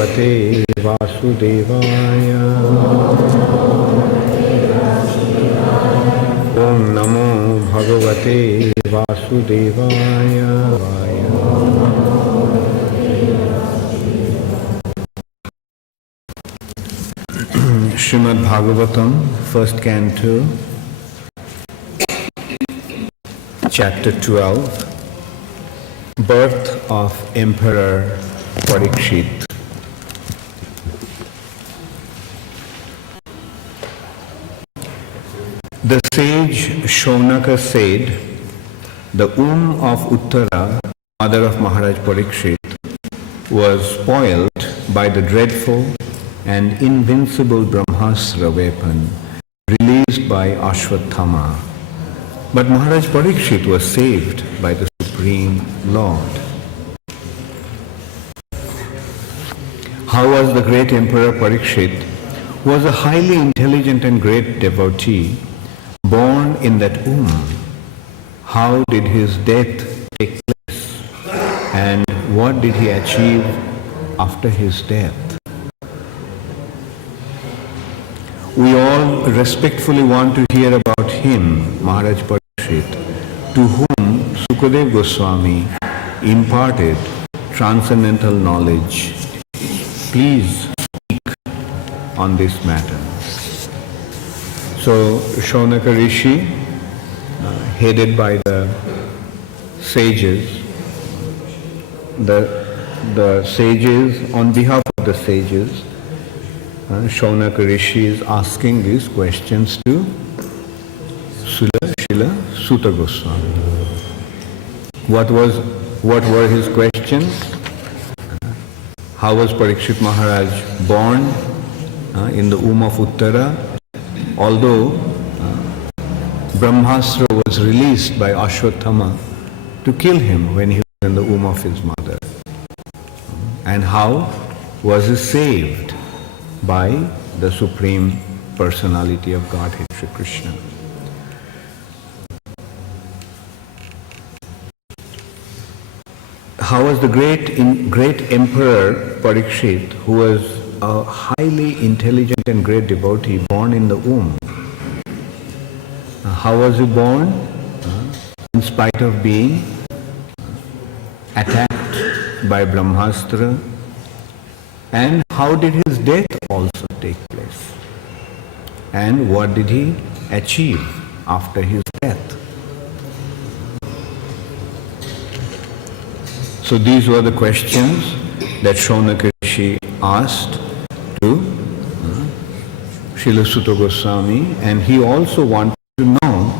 Bhagavate Vasudevaya. Om Namo Bhagavate Vasudevaya. Srimad Bhagavatam, first canto, chapter 12, birth of Emperor Parīkṣit. The sage Śaunaka said, the womb of Uttarā, mother of Mahārāja Parīkṣit, was spoiled by the dreadful and invincible brahmāstra weapon released by Aśvatthāmā. But Mahārāja Parīkṣit was saved by the Supreme Lord. How was the great Emperor Parīkṣit, was a highly intelligent and great devotee, born in that womb? How did his death take place? And what did he achieve after his death? We all respectfully want to hear about him, Mahārāja Parīkṣit, to whom Śukadeva Gosvāmī imparted transcendental knowledge. Please speak on this matter. So, Śaunaka Rishi, headed by the sages, the sages, on behalf of the sages, Śaunaka Rishi is asking these questions to Śrī Sūta Gosvāmī. What were his questions? How was Parīkṣit Maharaj born in the womb of Uttarā? Although brahmāstra was released by Aśvatthāmā to kill him when he was in the womb of his mother. And how was he saved by the Supreme Personality of Godhead, Śrī Kṛṣṇa? How was the great Emperor Parīkṣit, who was a highly intelligent and great devotee, born in the womb? How was he born? In spite of being attacked by brahmāstra. And how did his death also take place? And what did he achieve after his death? So these were the questions that Śaunaka Rishi asked to Śrī Sūta Gosvāmī, and he also wanted to know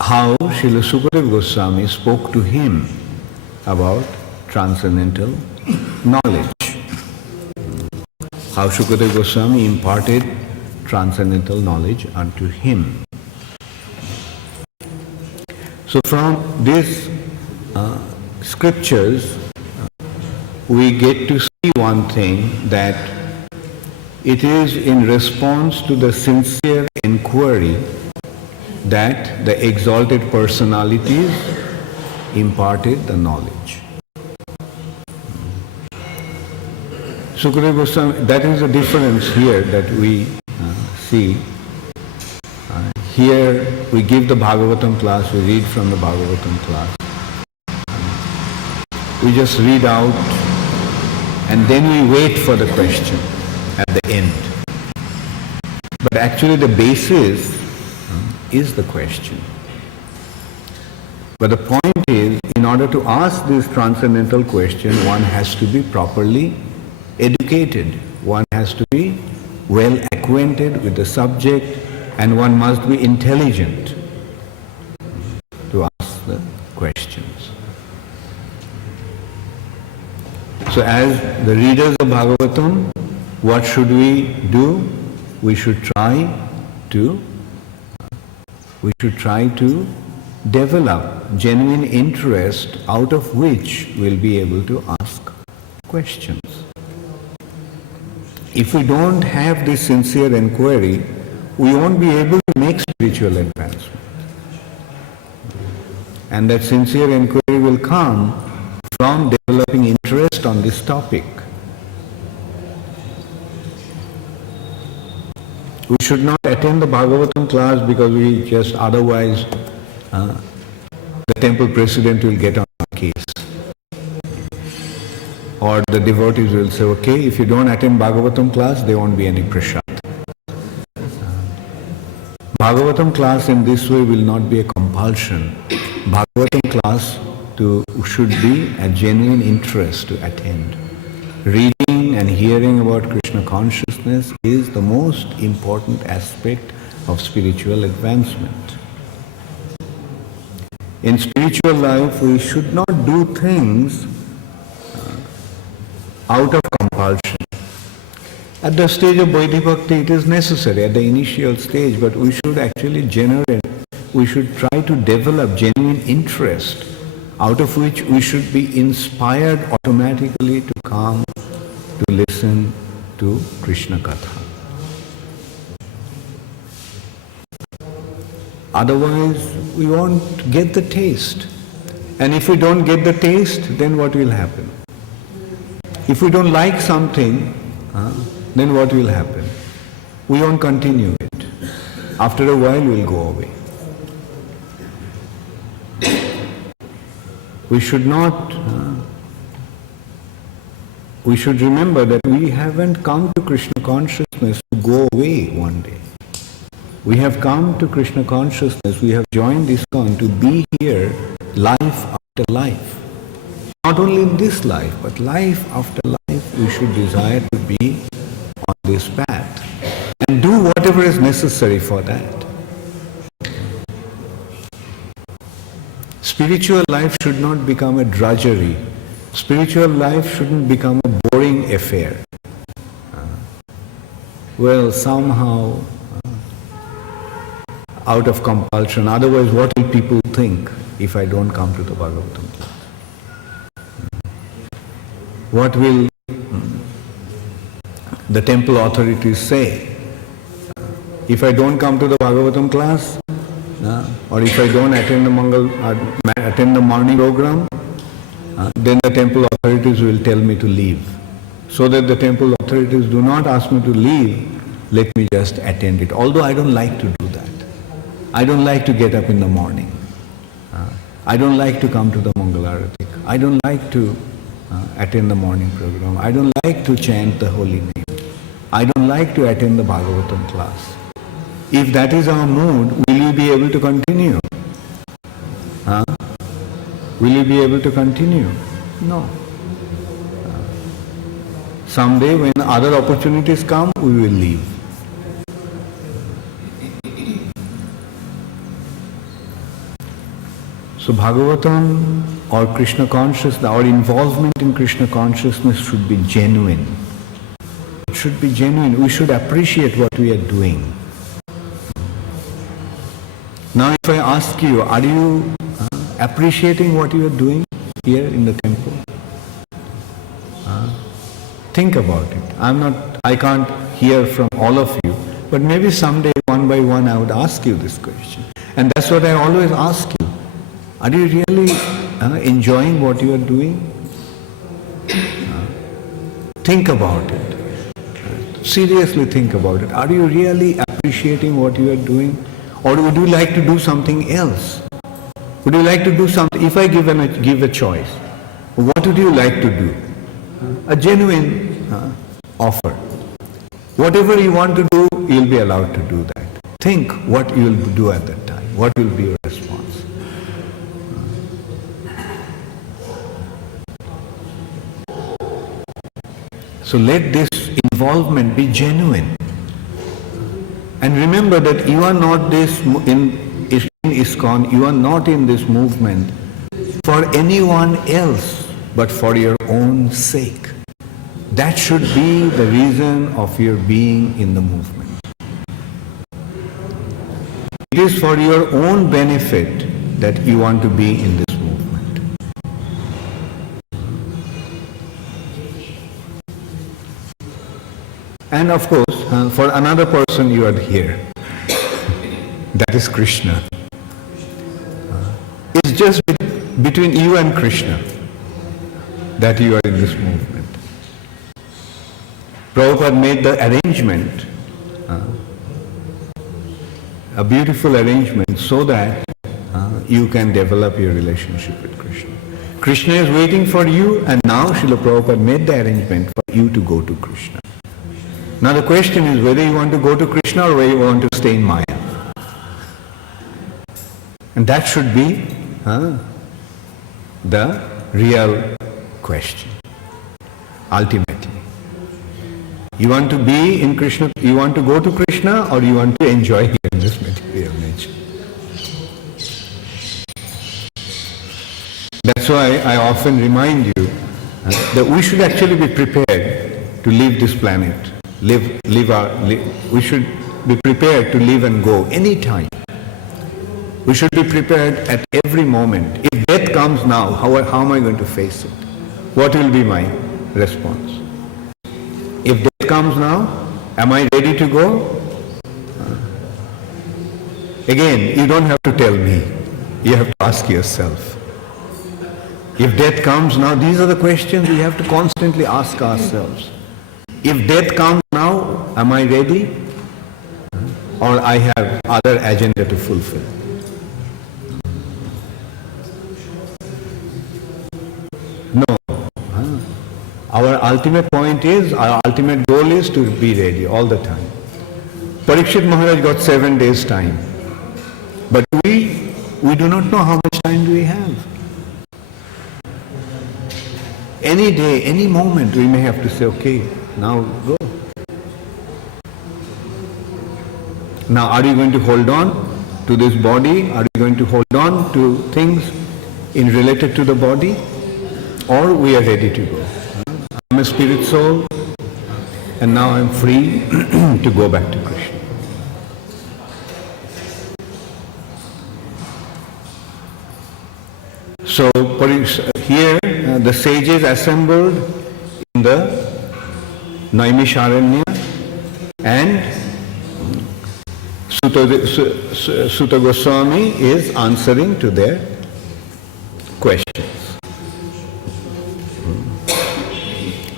how Śrī Śukadeva Gosvāmī spoke to him about transcendental knowledge. How Śukadeva Gosvāmī imparted transcendental knowledge unto him. So from these scriptures, we get to see one thing, that it is in response to the sincere inquiry that the exalted personalities imparted the knowledge. Śukadeva Gosvāmī, that is the difference here that we see. Here we give the Bhagavatam class, we read from the Bhagavatam class. We just read out and then we wait for the question at the end. But actually the basis is the question. But the point is, in order to ask this transcendental question, one has to be properly educated. One has to be well acquainted with the subject, and one must be intelligent to ask the questions. So as the readers of Bhagavatam, what should we do? We should try to develop genuine interest, out of which we'll be able to ask questions. If we don't have this sincere inquiry, we won't be able to make spiritual advancement. And that sincere inquiry will come from developing interest on this topic. We should not attend the Bhagavatam class because we just otherwise the temple president will get on our case. Or the devotees will say, okay, if you don't attend Bhagavatam class, there won't be any prasad. Bhagavatam class in this way will not be a compulsion. Bhagavatam class should be a genuine interest to attend. Reading and hearing about Krishna consciousness is the most important aspect of spiritual advancement. In spiritual life, we should not do things out of compulsion. At the stage of Vaidhi Bhakti, it is necessary at the initial stage, but we should actually we should try to develop genuine interest, out of which we should be inspired automatically to come to listen to Krishna Katha. Otherwise, we won't get the taste. And if we don't get the taste, then what will happen? If we don't like something, then what will happen? We won't continue it. After a while, we'll go away. We should not, we should remember that we haven't come to Krishna consciousness to go away one day. We have come to Krishna consciousness, we have joined ISKCON to be here life after life. Not only in this life, but life after life, we should desire to be on this path and do whatever is necessary for that. Spiritual life should not become a drudgery. Spiritual life shouldn't become a boring affair. Well, somehow, out of compulsion, otherwise what will people think if I don't come to the Bhagavatam class? What will the temple authorities say? If I don't come to the Bhagavatam class, or if I don't attend the morning program, then the temple authorities will tell me to leave. So that the temple authorities do not ask me to leave, let me just attend it. Although I don't like to do that. I don't like to get up in the morning. I don't like to come to the Mangalarati. I don't like to attend the morning program. I don't like to chant the holy name. I don't like to attend the Bhagavatam class. If that is our mood, will you be able to continue? Will you be able to continue? No. Someday when other opportunities come, we will leave. So Bhagavatam or Krishna consciousness, our involvement in Krishna consciousness should be genuine. It should be genuine. We should appreciate what we are doing. Now if I ask you, are you appreciating what you are doing here in the temple? Think about it. I can't hear from all of you, but maybe someday one by one I would ask you this question. And that's what I always ask you. Are you really enjoying what you are doing? Think about it. Seriously think about it. Are you really appreciating what you are doing? Or would you like to do something else? Would you like to do something? If I give a choice, what would you like to do? A genuine offer. Whatever you want to do, you'll be allowed to do that. Think what you will do at that time. What will be your response? So let this involvement be genuine. And remember that you are not in ISKCON, you are not in this movement for anyone else, but for your own sake. That should be the reason of your being in the movement. It is for your own benefit that you want to be in this movement. And of course, for another person you are here. That is Krishna. His just between you and Krishna that you are in this movement. Prabhupada made the arrangement, a beautiful arrangement, so that you can develop your relationship with Krishna. Krishna is waiting for you, and now Srila Prabhupada made the arrangement for you to go to Krishna. Now the question is whether you want to go to Krishna or whether you want to stay in Maya. And that should be the real question, ultimately. You want to be in Krishna, you want to go to Krishna, or you want to enjoy here in this material nature. That's why I often remind you that we should actually be prepared to leave this planet. We should be prepared to live and go any time. We should be prepared at every moment. If death comes now, how am I going to face it? What will be my response? If death comes now, am I ready to go? Again, you don't have to tell me. You have to ask yourself. If death comes now, these are the questions we have to constantly ask ourselves. If death comes now, am I ready? Or I have other agenda to fulfill? No. Our ultimate point is, our ultimate goal is to be ready all the time. Parīkṣit Mahārāja got 7 days time. But we do not know how much time do we have. Any day, any moment, we may have to say, okay, now go. Now, are you going to hold on to this body? Are you going to hold on to things related to the body? Or we are ready to go? I'm a spirit soul, and now I'm free to go back to Krishna. So, here the sages assembled in the Naimisharanya, and Sūta Gosvāmī is answering to their questions.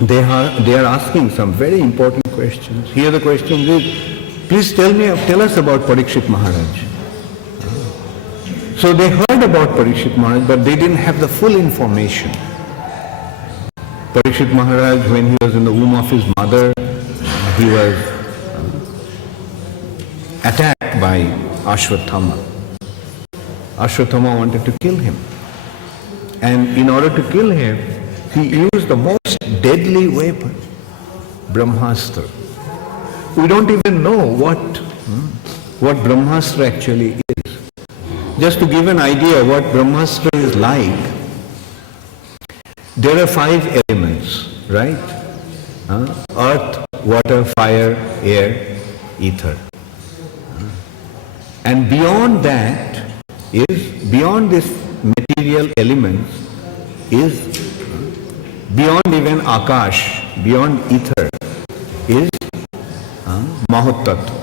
They are asking some very important questions. Here the question is, please tell us about Parīkṣit Mahārāja. So they heard about Parīkṣit Mahārāja, but they didn't have the full information. Parīkṣit Mahārāja, when he was in the womb of his mother, he was attacked by Aśvatthāmā. Aśvatthāmā wanted to kill him. And in order to kill him, he used the most deadly weapon, brahmāstra. We don't even know what brahmāstra actually is. Just to give an idea what brahmāstra is like, there are 5 elements, right? Earth, water, fire, air, ether. And beyond that beyond this material elements is beyond even Akash, beyond ether is Mahātāttva.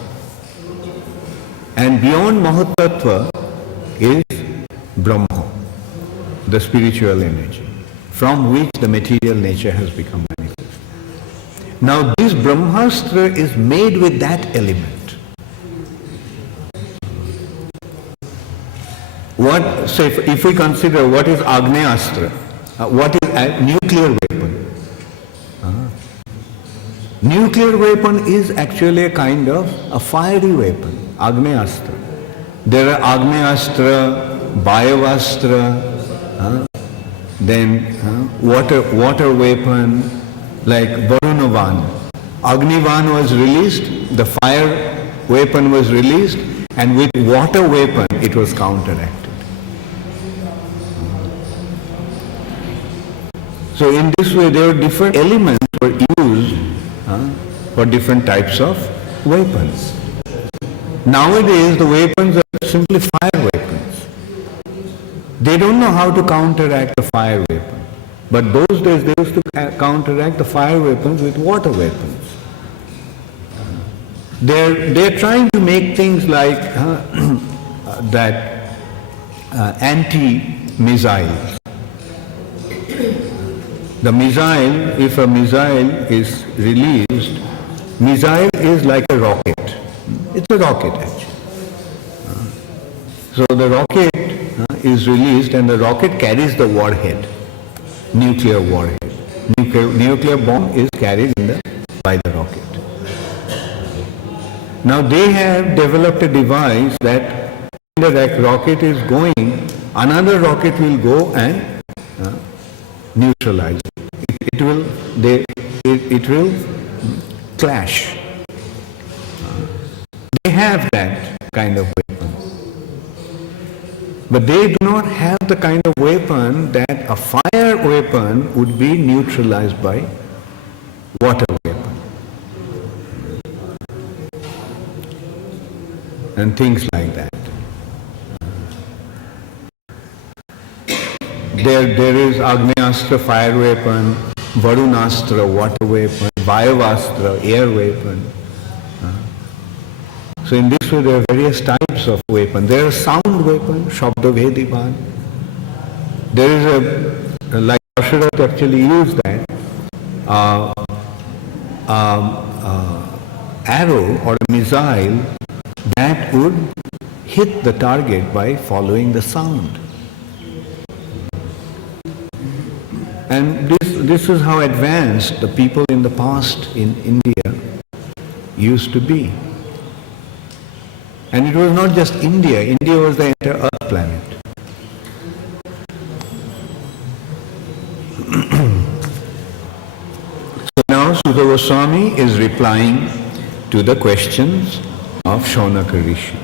And beyond Mahātāttva is Brahma, the spiritual energy, from which the material nature has become manifest. Now this brahmāstra is made with that element. If we consider what is Agnyastra, what is a nuclear weapon? Nuclear weapon is actually a kind of a fiery weapon, Agnyastra. There are Agnyastra, Vayavastra, then water weapon like Varunavan. Agnivan was released, the fire weapon was released, and with water weapon it was counteracted. So in this way there were different elements were used for different types of weapons. Nowadays the weapons are simply fire weapons. They don't know how to counteract the fire weapon. But those days they used to counteract the fire weapons with water weapons. They're trying to make things like that anti-missile. The missile, if a missile is released, missile is like a rocket. It's a rocket actually. So the rocket is released and the rocket carries the warhead, nuclear warhead. Nuclear bomb is carried by the rocket. Now they have developed a device that when the rocket is going, another rocket will go and neutralize it. It will clash. They have that kind of weapon. But they do not have the kind of weapon that a fire weapon would be neutralized by water weapon. And things like that. There is Agnyastra fire weapon, Varunastra water weapon, Vayavastra air weapon. So in this way there are various types of weapons. There is sound weapon, Shabda Vedivan. There is like Dasaratha actually used that, arrow or a missile that would hit the target by following the sound. And this is how advanced the people in the past in India used to be. And it was not just India. India was the entire earth planet. So now Sūta Gosvāmī is replying to the questions of Śaunaka Rishi.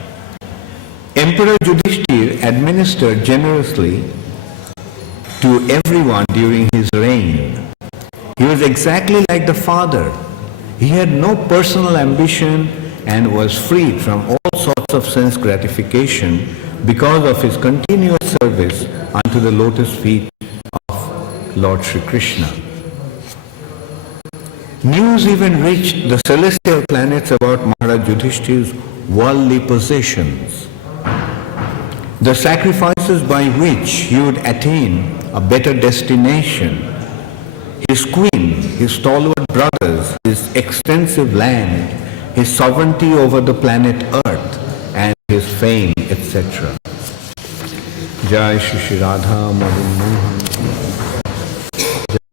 Emperor Yudhiṣṭhira administered generously to everyone during his reign. He was exactly like the father. He had no personal ambition and was freed from all sorts of sense gratification because of his continuous service unto the lotus feet of Lord Śrī Kṛṣṇa. News even reached the celestial planets about Mahārāja Yudhiṣṭhira's worldly possessions. The sacrifices by which he would attain a better destination, his queen, his stalwart brothers, his extensive land, his sovereignty over the planet Earth, and his fame, etc. Jai Shri Shri Radha Madhu Mohan,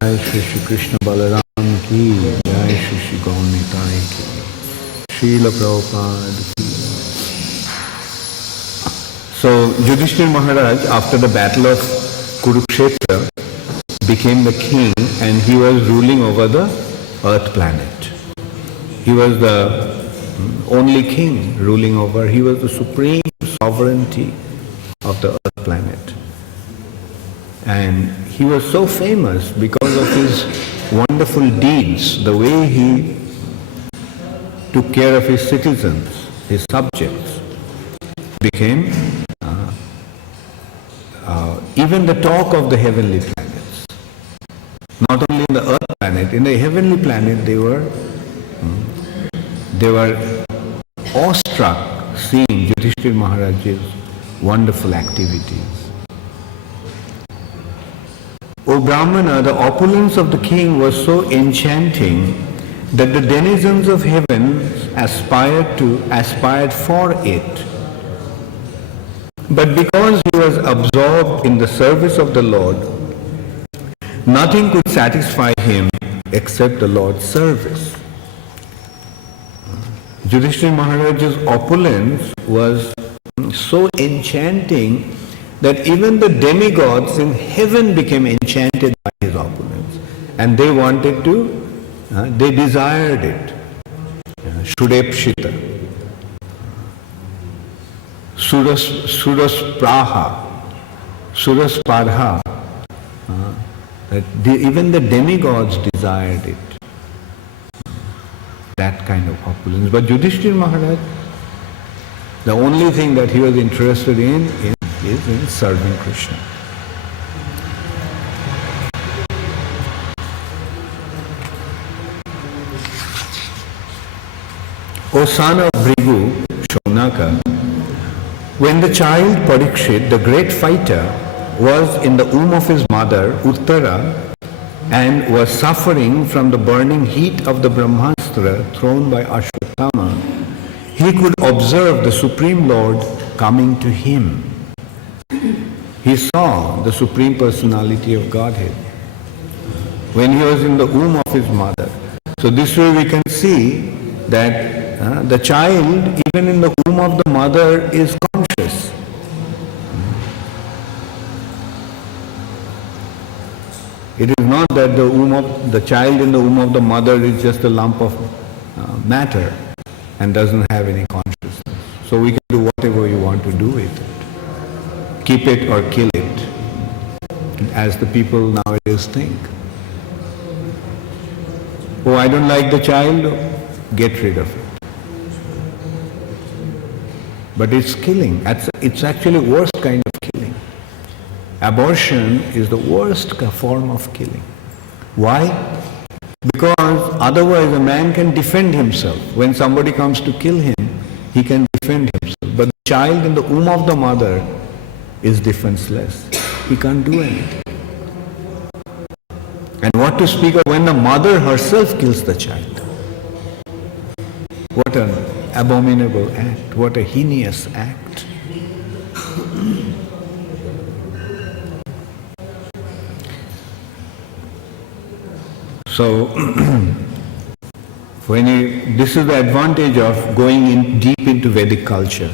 Jai Shri Shri Krishna Balaram ki, Jai Shri Shri Gaunitai ki, Srila Prabhupada ki. So Yudhiṣṭhira Maharaj, after the battle of Kurukshetra, became the king and he was ruling over the earth planet. He was the only king ruling over, he was the supreme sovereignty of the earth planet. And he was so famous because of his wonderful deeds, the way he took care of his citizens, his subjects, became even the talk of the heavenly planets. Not only in the earth planet, in the heavenly planet they were awestruck seeing Yudhiṣṭhira Maharaj's wonderful activities. O Brahmana, the opulence of the king was so enchanting that the denizens of heaven aspired for it. But because he was absorbed in the service of the Lord, nothing could satisfy him except the Lord's service. Yudhiṣṭhira Maharaj's opulence was so enchanting that even the demigods in heaven became enchanted by his opulence. And they wanted to, they desired it. Shudepshita, Surasparha, even the demigods desired it. That kind of opulence. But Yudhiṣṭhira Maharaj, the only thing that he was interested in is in serving Krishna. O son of Bhrigu, Śaunaka, When the child Parīkṣit, the great fighter, was in the womb of his mother, Uttarā, and was suffering from the burning heat of the brahmāstra thrown by Aśvatthāmā, he could observe the Supreme Lord coming to him. He saw the Supreme Personality of Godhead when he was in the womb of his mother. So this way we can see that the child, even in the womb of the mother, is conscious. It is not that the child in the womb of the mother is just a lump of matter and doesn't have any consciousness. So we can do whatever you want to do with it. Keep it or kill it, as the people nowadays think. Oh, I don't like the child, get rid of it. But it's killing. It's actually worst kind of killing. Abortion is the worst form of killing. Why? Because otherwise a man can defend himself. When somebody comes to kill him, he can defend himself. But the child in the womb of the mother is defenseless. He can't do anything. And what to speak of when the mother herself kills the child? What an abominable act, what a heinous act. So, this is the advantage of going in deep into Vedic culture,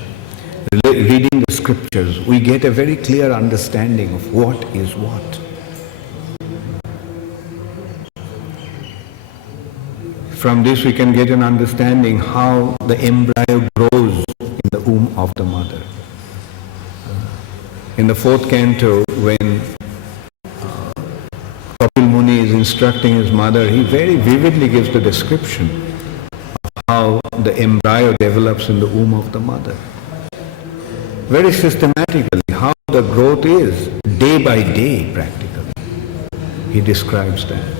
reading the scriptures. We get a very clear understanding of what is what. From this we can get an understanding how the embryo grows in the womb of the mother. In the 4th canto, when Kapil Muni is instructing his mother, he very vividly gives the description of how the embryo develops in the womb of the mother. Very systematically, how the growth is, day by day practically. He describes that.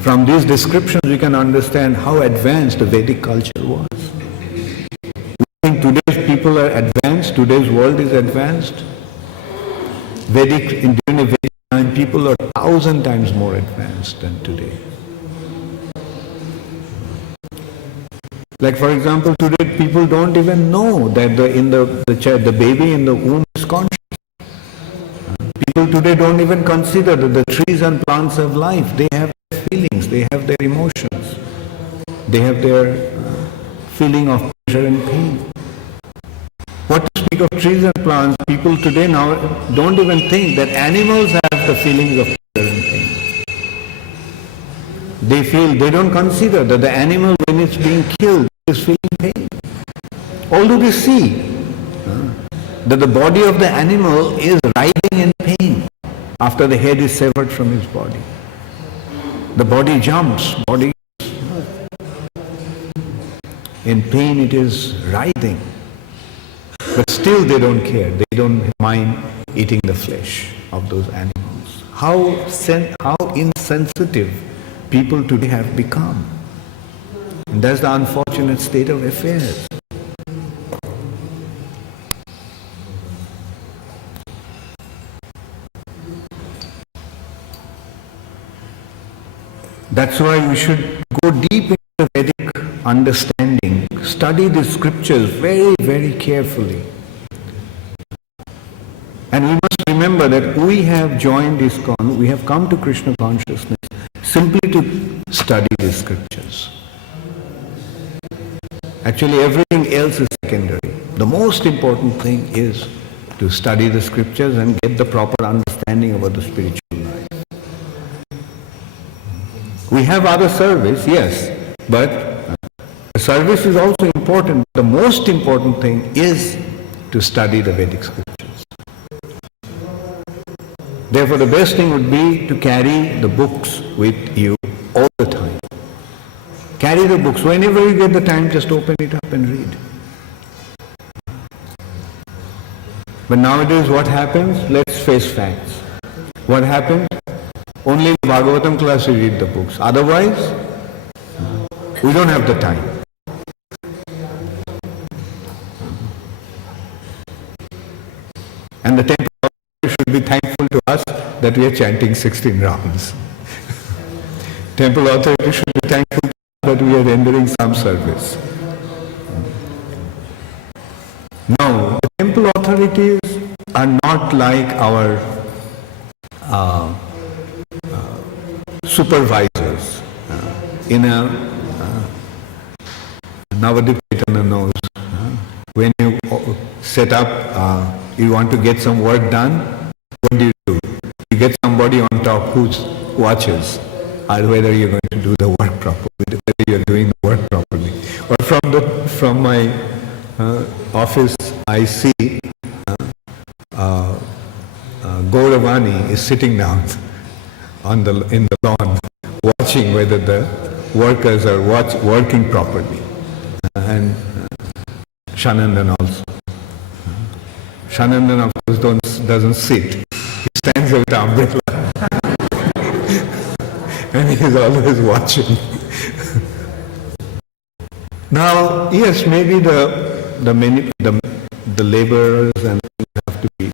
From these descriptions we can understand how advanced the Vedic culture was. We think today's people are advanced, today's world is advanced. During the Vedic time, people are 1,000 times more advanced than today. Like for example, today people don't even know that the baby in the womb is conscious. People today don't even consider that the trees and plants have life. They have feelings, they have their emotions, they have their feeling of pleasure and pain. What to speak of trees and plants, people today now don't even think that animals have the feelings of pleasure and pain. They don't consider that the animal, when it's being killed, is feeling pain. Although they see that the body of the animal is writhing in pain after the head is severed from his body. The body jumps, in pain it is writhing. But still they don't care, they don't mind eating the flesh of those animals. How insensitive people today have become. And that's the unfortunate state of affairs. That's why we should go deep into the Vedic understanding, study the scriptures very, very carefully. And we must remember that we have joined ISKCON, we have come to Krishna consciousness simply to study the scriptures. Actually, everything else is secondary. The most important thing is to study the scriptures and get the proper understanding about the spiritual life. We have other service, yes, but the service is also important. The most important thing is to study the Vedic scriptures. Therefore, the best thing would be to carry the books with you all the time. Carry the books. Whenever you get the time, just open it up and read. But nowadays what happens? Let's face facts. What happens? Only in the Bhagavatam class we read the books. Otherwise, we don't have the time. And the temple authority should be thankful to us that we are chanting 16 rounds. Temple authority should be thankful to us that we are rendering some service. Now, the temple authorities are not like our supervisors. In a Navadip Chaitanya knows, when you set up, you want to get some work done, what do? You get somebody on top who watches whether you're going to do the work properly, whether you're doing the work properly. Or from my office, I see Gauravani is sitting down in the lawn, watching whether the workers are working properly. And Shanandan also. Shanandan, of course, doesn't sit. He stands with the umbrella. And he is always watching. Now, yes, maybe the laborers and have to be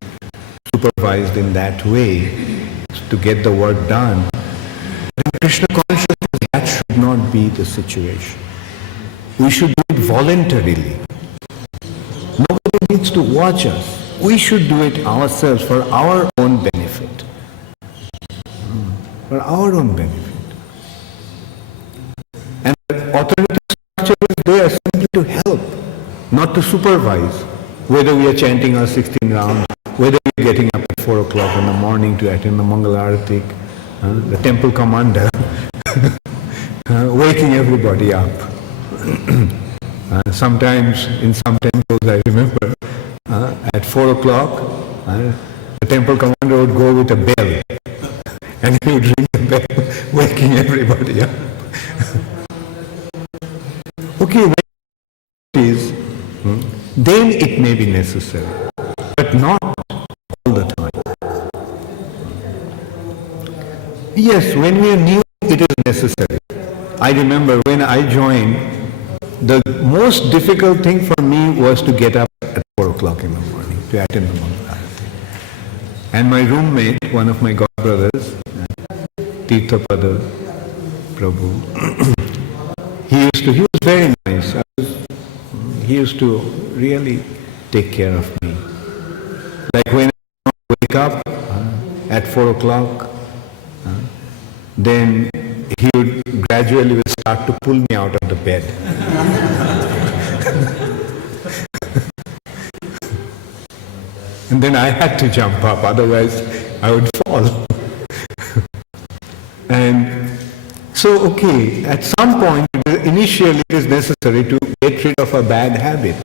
supervised in that way to get the work done. But in Krishna consciousness, that should not be the situation. We should do it voluntarily. Nobody needs to watch us. We should do it ourselves for our own benefit. For our own benefit. And the authority structure is there simply to help, not to supervise. Whether we are chanting our 16 rounds, whether we are getting up at 4 o'clock in the morning to attend the Mangal Arati, the temple commander waking everybody up. Sometimes in some temples, I remember, at 4 o'clock, the temple commander would go with a bell and he would ring the bell, waking everybody up. Okay, when it is, then it may be necessary, but not all the time. Yes, when we are new, it is necessary. I remember when I joined, the most difficult thing for me was to get up at 4 o'clock in the morning to attend the Mangal Arati. And my roommate, one of my godbrothers, Tirthapada Prabhu, he was very nice. He used to really take care of me. Like when I wake up at 4 o'clock, then he would gradually start to pull me out of the bed. And then I had to jump up, otherwise I would fall. And so, okay, at some point, initially it is necessary to get rid of a bad habit.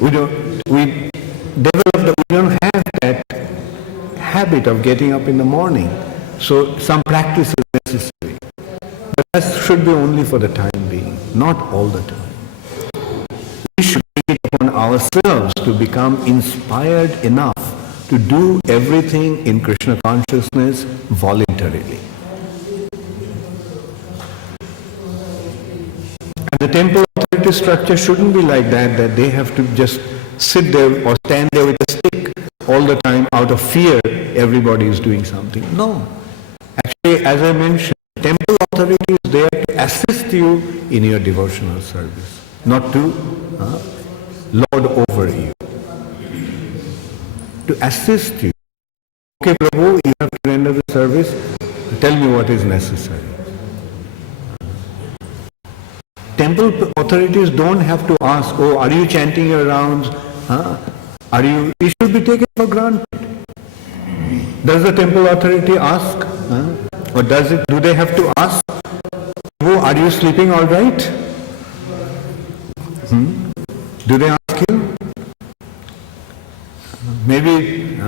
We don't have that habit of getting up in the morning. So some practice is necessary. But that should be only for the time being, not all the time. We should take it upon ourselves to become inspired enough to do everything in Krishna consciousness voluntarily. And the temple authority structure shouldn't be like that they have to just sit there or stand there with a stick all the time out of fear everybody is doing something. No. Actually, as I mentioned, temple authority is there to assist you in your devotional service, not to lord over you. To assist you. Okay, Prabhu, you have to render the service. Tell me what is necessary. Temple authorities don't have to ask, oh, are you chanting your rounds? It should be taken for granted. Does the temple authority ask? Or do they have to ask? Oh, are you sleeping all right? Do they ask you? Maybe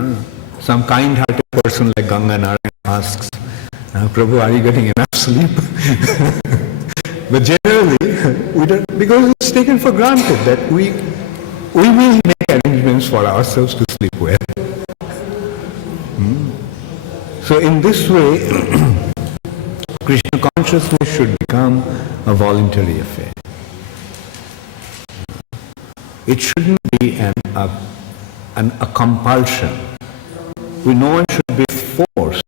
some kind-hearted person like Ganga Narayan asks, Prabhu, are you getting enough sleep? But generally, we don't, because it's taken for granted that we will make arrangements for ourselves to sleep well. So in this way, Krishna consciousness should become a voluntary affair. It shouldn't be a compulsion. No one should be forced.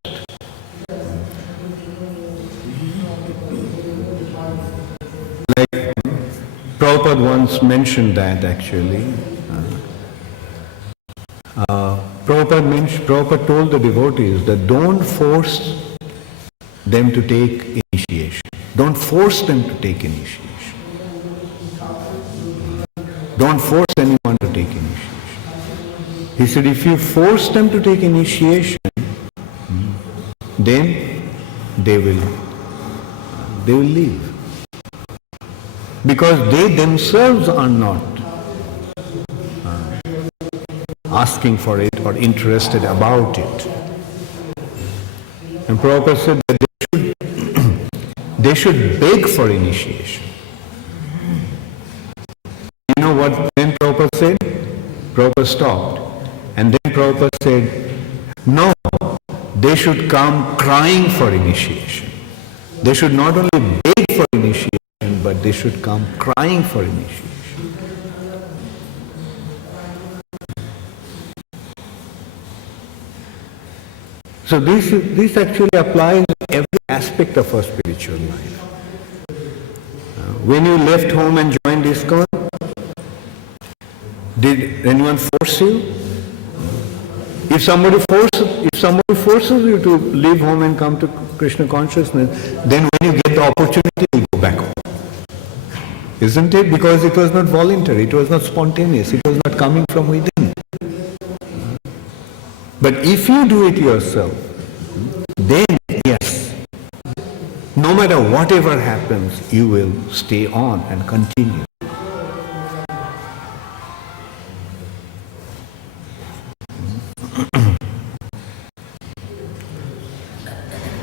Like Prabhupada once mentioned that actually. Prabhupada told the devotees that don't force them to take initiation. Don't force them to take initiation. Don't force anyone to take initiation. He said, if you force them to take initiation, then they will leave. Because they themselves are not asking for it or interested about it. And Prabhupada said that they should beg for initiation. You know what then Prabhupada said? Prabhupada stopped. And then Prabhupada said, no, they should come crying for initiation. They should not only beg for initiation, but they should come crying for initiation. So this actually applies to every aspect of our spiritual life. When you left home and joined ISKCON, did anyone force you? If somebody forces you to leave home and come to Krishna consciousness, then when you get the opportunity, you go back home. Isn't it? Because it was not voluntary, it was not spontaneous, it was not coming from within. But if you do it yourself, then yes, no matter whatever happens, you will stay on and continue.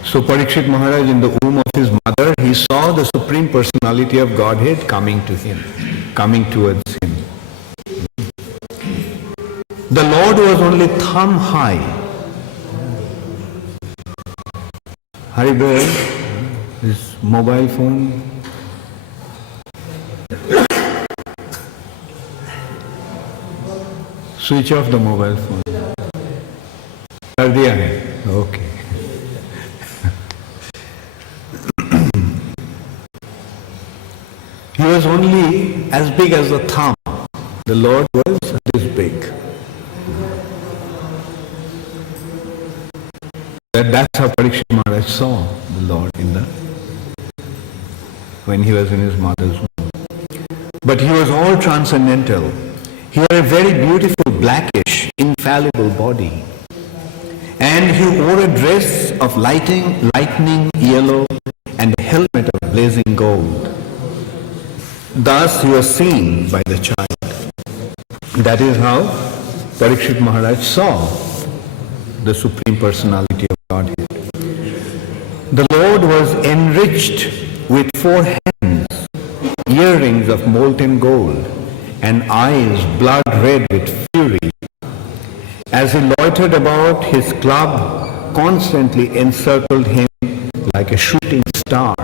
So Parīkṣit Maharaj, in the womb of his mother, he saw the Supreme Personality of Godhead coming to him, coming towards him. The Lord was only thumb high. Haribol, his mobile phone. Switch off the mobile phone. कर दिया है? Okay. He was only as big as a thumb. The Lord was this big. That's how Parīkṣit Maharaj saw the Lord when he was in his mother's womb. But he was all transcendental. He had a very beautiful blackish, infallible body. And he wore a dress of lightning yellow and a helmet of blazing gold. Thus he was seen by the child. That is how Parīkṣit Maharaj saw the Supreme Personality of Godhead. The Lord was enriched with 4 hands, earrings of molten gold, and eyes blood red with fury. As he loitered about, his club constantly encircled him like a shooting star.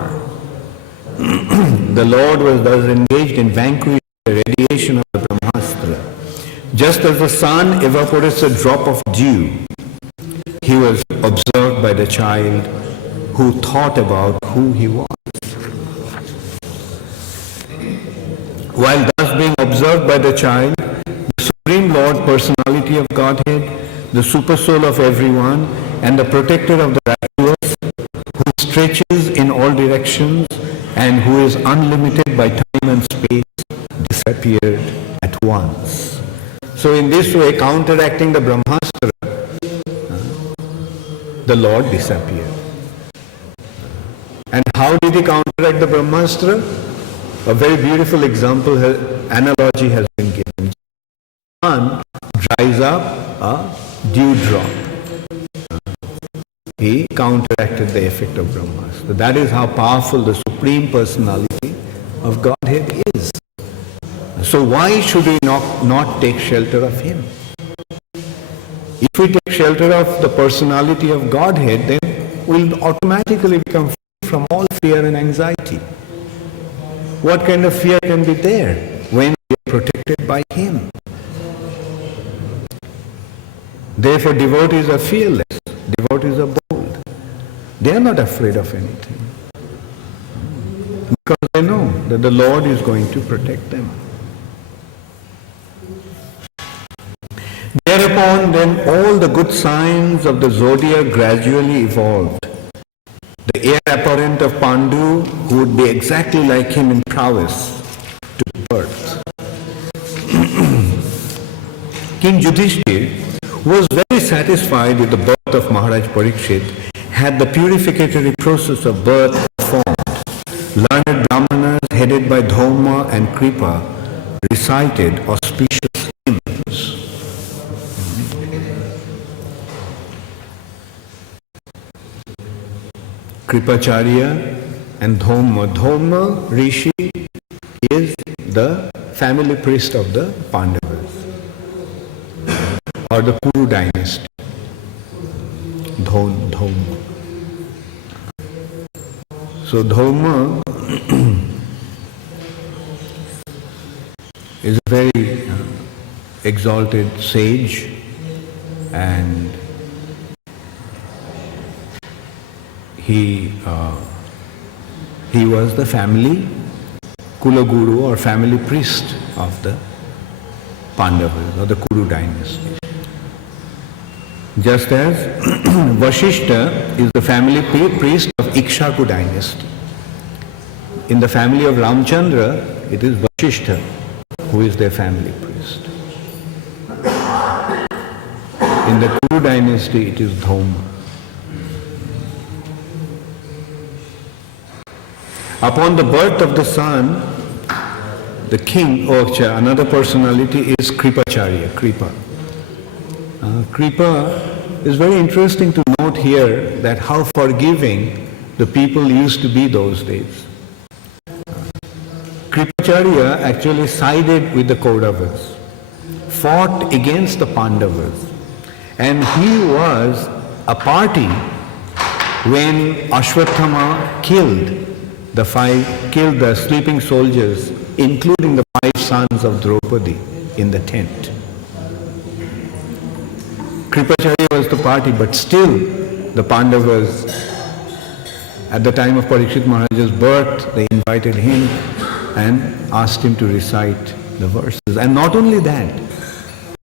The Lord was thus engaged in vanquishing the radiation of the brahmāstra. Just as the sun evaporates a drop of dew, he was observed by the child who thought about who he was. While thus being observed by the child, the Supreme Lord Personality of Godhead, the Supersoul of everyone, and the Protector of the righteous, who stretches in all directions and who is unlimited by time and space, disappeared at once. So in this way, counteracting the brahmāstra, the Lord disappeared. And how did he counteract the brahmāstra? A very beautiful example, analogy has been given. Sun dries up a dewdrop. He counteracted the effect of brahmāstra. That is how powerful the Supreme Personality of Godhead is. So why should we not take shelter of him? If we take shelter of the personality of Godhead, then we'll automatically become free from all fear and anxiety. What kind of fear can be there when we are protected by him? Therefore devotees are fearless, devotees are bold. They are not afraid of anything. Because they know that the Lord is going to protect them. Thereupon then all the good signs of the zodiac gradually evolved. The heir apparent of Pandu, who would be exactly like him in prowess, took birth. King Yudhiṣṭhira, who was very satisfied with the birth of Mahārāja Parīkṣit, had the purificatory process of birth performed. Learned brahmanas headed by Dharma and Kripa recited auspicious hymns. Kripacharya and Dharma. Dharma Rishi is the family priest of the Pandavas or the Kuru dynasty. Dharma. So Dharma is a very exalted sage, and he was the family Kula Guru or family priest of the Pandavas or the Kuru dynasty. Just as Vasishtha is the family priest of Ikshaku dynasty. In the family of Ramchandra, it is Vasishtha who is their family priest. In the Kuru dynasty, it is Dharma. Upon the birth of the son, the king, another personality is Kripacharya, Kripa. Kripa is very interesting to note here that how forgiving the people used to be those days. Kripacharya actually sided with the Kauravas, fought against the Pandavas, and he was a party when Aśvatthāmā killed the sleeping soldiers, including the 5 sons of Draupadi in the tent. Kripacharya was the party, but still the Pandavas, at the time of Parīkṣit Mahārāja's birth, they invited him and asked him to recite the verses. And not only that,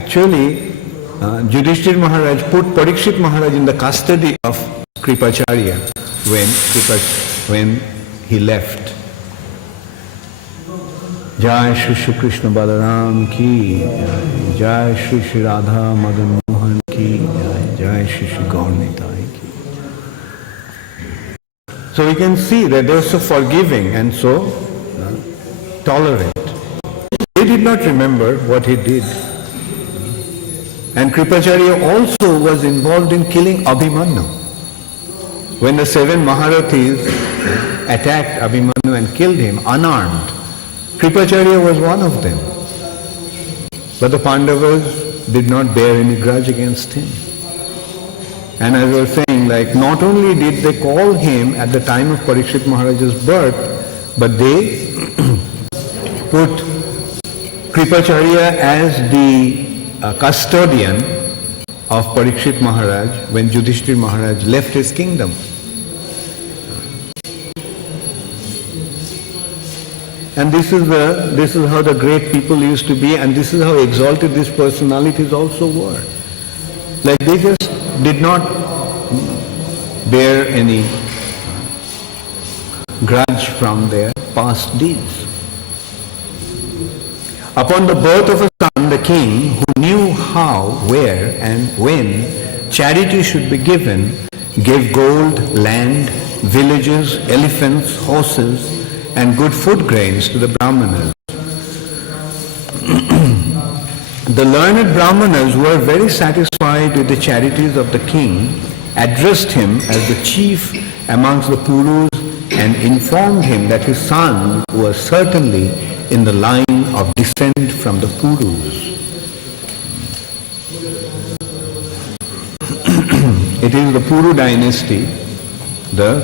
actually Yudhiṣṭhira Maharaj put Parīkṣit Maharaj in the custody of Kripacharya when he left. Jai Shri Krishna Balaram ki Jai Shri Radha Madan Mohan ki Jai Shri Gaurnitai ki. So we can see that they were so forgiving and so tolerant. They did not remember what he did. And Kripacharya also was involved in killing Abhimanyu. When the 7 Maharathis attacked Abhimanyu and killed him unarmed, Kripacharya was one of them. But the Pandavas did not bear any grudge against him. And as I was saying, not only did they call him at the time of Parīkṣit Mahārāja's birth, but they put Kripacharya as the custodian of Parīkṣit Mahārāja when Yudhiṣṭhira Maharaj left his kingdom. And this is how the great people used to be, and this is how exalted these personalities also were. They just did not bear any grudge from their past deeds. Upon the birth of a son, the king, who knew how, where and when charity should be given, gave gold, land, villages, elephants, horses, and good food grains to the brahmanas. The learned brahmanas, who were very satisfied with the charities of the king, addressed him as the chief amongst the Purus and informed him that his son was certainly in the line of descent from the Purus. It is the Puru dynasty. The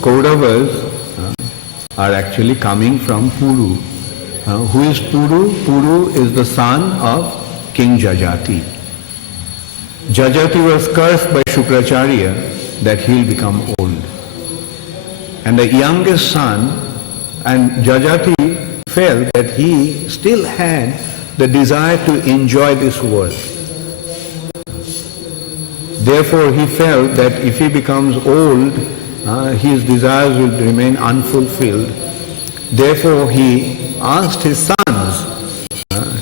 Kauravas are actually coming from Puru. Who is Puru? Puru is the son of King Jajati. Jajati was cursed by Shukracharya that he'll become old. And the youngest son, and Jajati felt that he still had the desire to enjoy this world. Therefore he felt that if he becomes old, his desires will remain unfulfilled. Therefore he asked his sons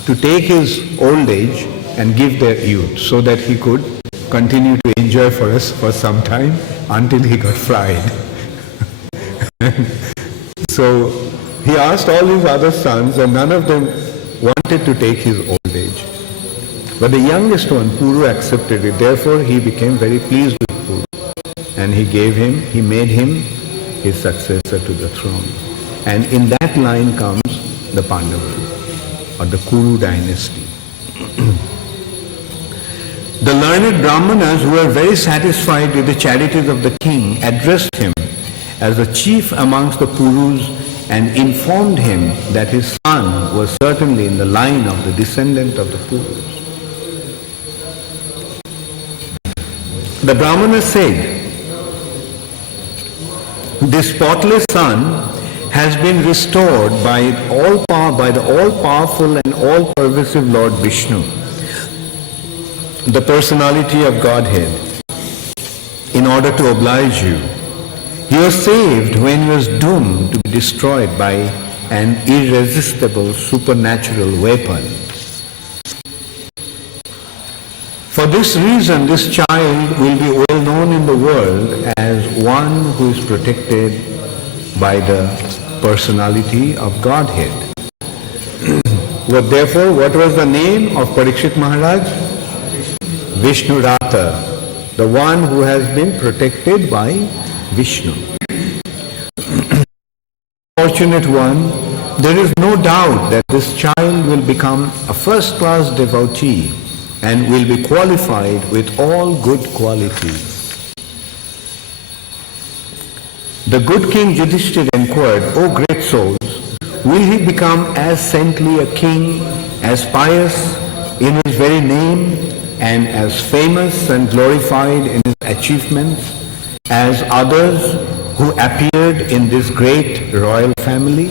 to take his old age and give their youth so that he could continue to enjoy for us for some time until he got fried. So he asked all his other sons and none of them wanted to take his old age. But the youngest one, Puru, accepted it. Therefore he became very pleased with Puru and he made him his successor to the throne. And in that line comes the Pandavas or the Kuru dynasty. The learned Brahmanas, who were very satisfied with the charities of the king, addressed him as the chief amongst the Purus and informed him that his son was certainly in the line of the descendant of the Purus. The Brahmanas said, "This spotless son has been restored by the all-powerful and all-pervasive Lord Vishnu, the personality of Godhead, in order to oblige you. He was saved when he was doomed to be destroyed by an irresistible supernatural weapon. For this reason, this child will be well known in the world as one who is protected by the personality of Godhead." Therefore, what was the name of Parīkṣit Maharaj? Vishnu Rata, the one who has been protected by Vishnu. Fortunate one, there is no doubt that this child will become a first-class devotee and will be qualified with all good qualities. The good king Yudhiṣṭhira inquired, "O great souls, will he become as saintly a king, as pious in his very name, and as famous and glorified in his achievements as others who appeared in this great royal family?"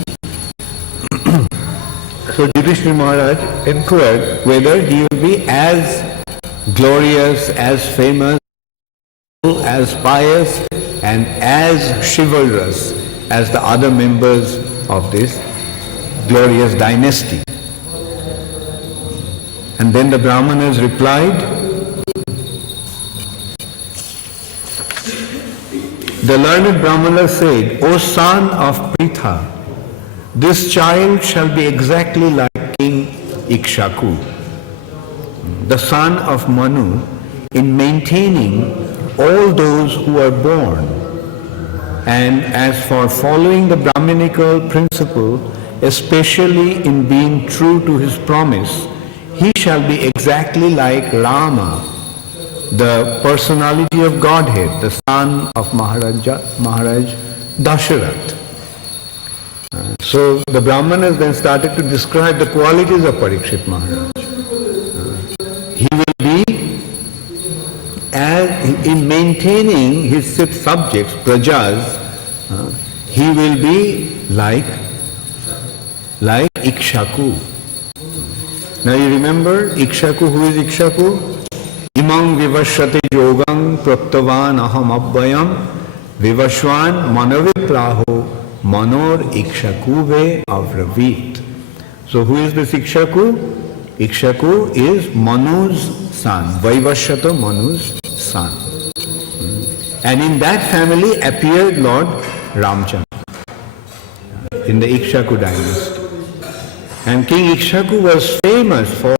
So Yudhiṣṭhira Maharaj inquired whether he will be as glorious, as famous, as pious, and as chivalrous as the other members of this glorious dynasty. And then the Brahmanas replied, the learned Brahmana said, "O son of Pritha, this child shall be exactly like King Ikshaku, the son of Manu, in maintaining all those who are born. And as for following the Brahminical principle, especially in being true to his promise, he shall be exactly like Rama, the personality of Godhead, the son of Mahārāja Dasharatha." So the Brahmanas then started to describe the qualities of Parīkṣit Maharaj. He will be, in maintaining his subjects, prajas, he will be like Ikshaku. Now you remember Ikshaku, who is Ikshaku? Imam vivashyate yogam praptavan aham abhayam vivashwan manavipraho manor Ikshakuve avravit. So who is this Ikshaku? Ikshaku is Manu's son, Vaivashyata Manu's son. And in that family appeared Lord Ramchandra in the Ikshaku dynasty. And King Ikshaku was famous for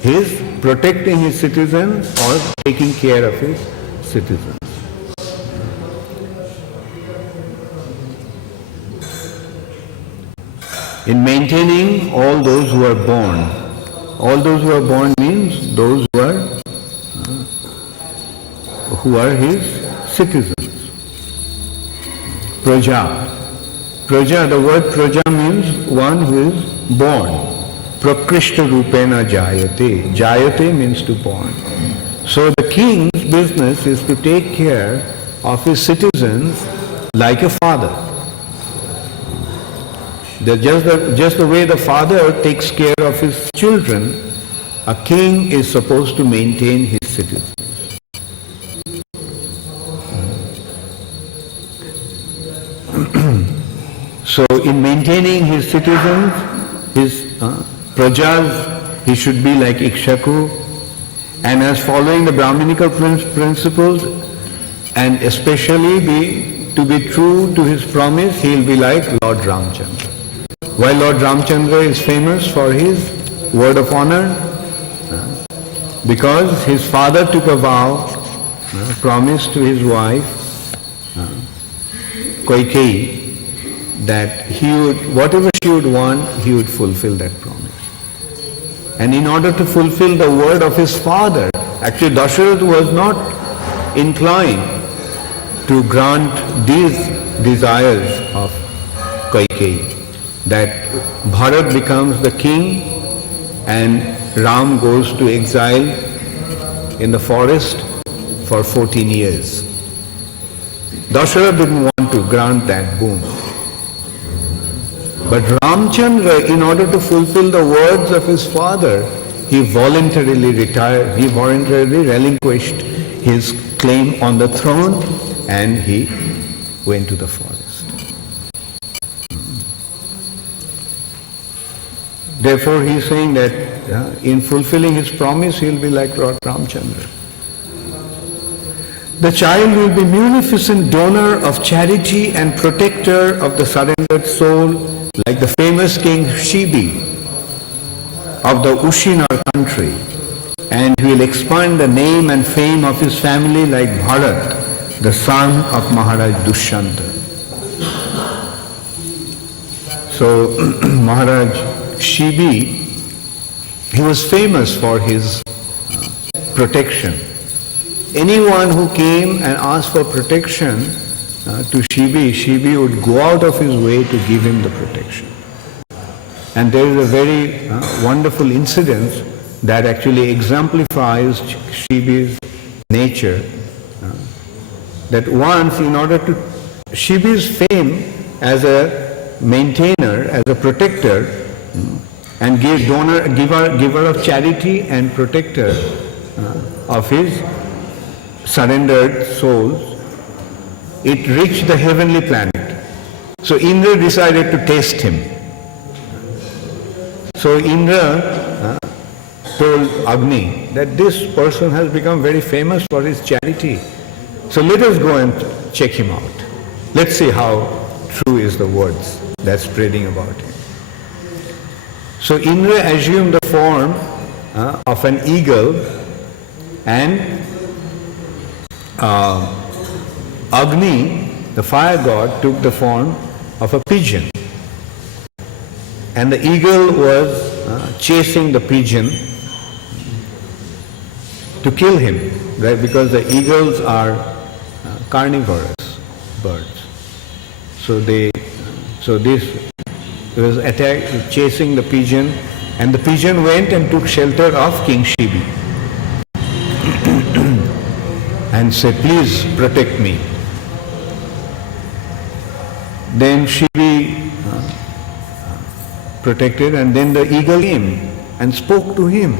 his protecting his citizens or taking care of his citizens. In maintaining all those who are born. All those who are born means those who are his citizens. Praja. Praja, the word praja means one who is born. Prakrishta rupena jayate. Jayate means to born. So the king's business is to take care of his citizens like a father. Just the way the father takes care of his children, a king is supposed to maintain his citizens. So in maintaining his citizens, his prajas, he should be like Ikshaku, and as following the Brahminical principles, and especially to be true to his promise, he will be like Lord Ramchandra. While Lord Ramchandra is famous for his word of honor, because his father took a vow, promised to his wife, Kaikeyi, that he would, whatever she would want, he would fulfill that promise. And in order to fulfill the word of his father, actually Dasharatha was not inclined to grant these desires of Kaikeyi, that Bharat becomes the king and Ram goes to exile in the forest for 14 years. Dasharatha didn't want to grant that boon. But Ramchandra, in order to fulfill the words of his father, he voluntarily retired, he voluntarily relinquished his claim on the throne and he went to the forest. Therefore he is saying that in fulfilling his promise he will be like Lord Ramchandra. The child will be munificent donor of charity and protector of the surrendered soul, like the famous king Shibi of the Ushinar country, and he will expand the name and fame of his family like Bharat, the son of Mahārāja Dushyanta. So Mahārāja Shibi, he was famous for his protection. Anyone who came and asked for protection to Shibi would go out of his way to give him the protection. And there is a very wonderful incident that actually exemplifies Shibi's nature. That once, in order to Shibi's fame as a maintainer, as a protector, and giver of charity and protector of his surrendered souls, it reached the heavenly planet. So Indra decided to test him. So Indra told Agni that this person has become very famous for his charity. So let us go and check him out. Let's see how true is the words that's spreading about him. So Indra assumed the form of an eagle, and Agni, the fire god, took the form of a pigeon. And the eagle was chasing the pigeon to kill him, right? Because the eagles are carnivorous birds. So this was chasing the pigeon, and the pigeon went and took shelter of King Shibi and said, "Please protect me." Then Shibi protected, and then the eagle came and spoke to him.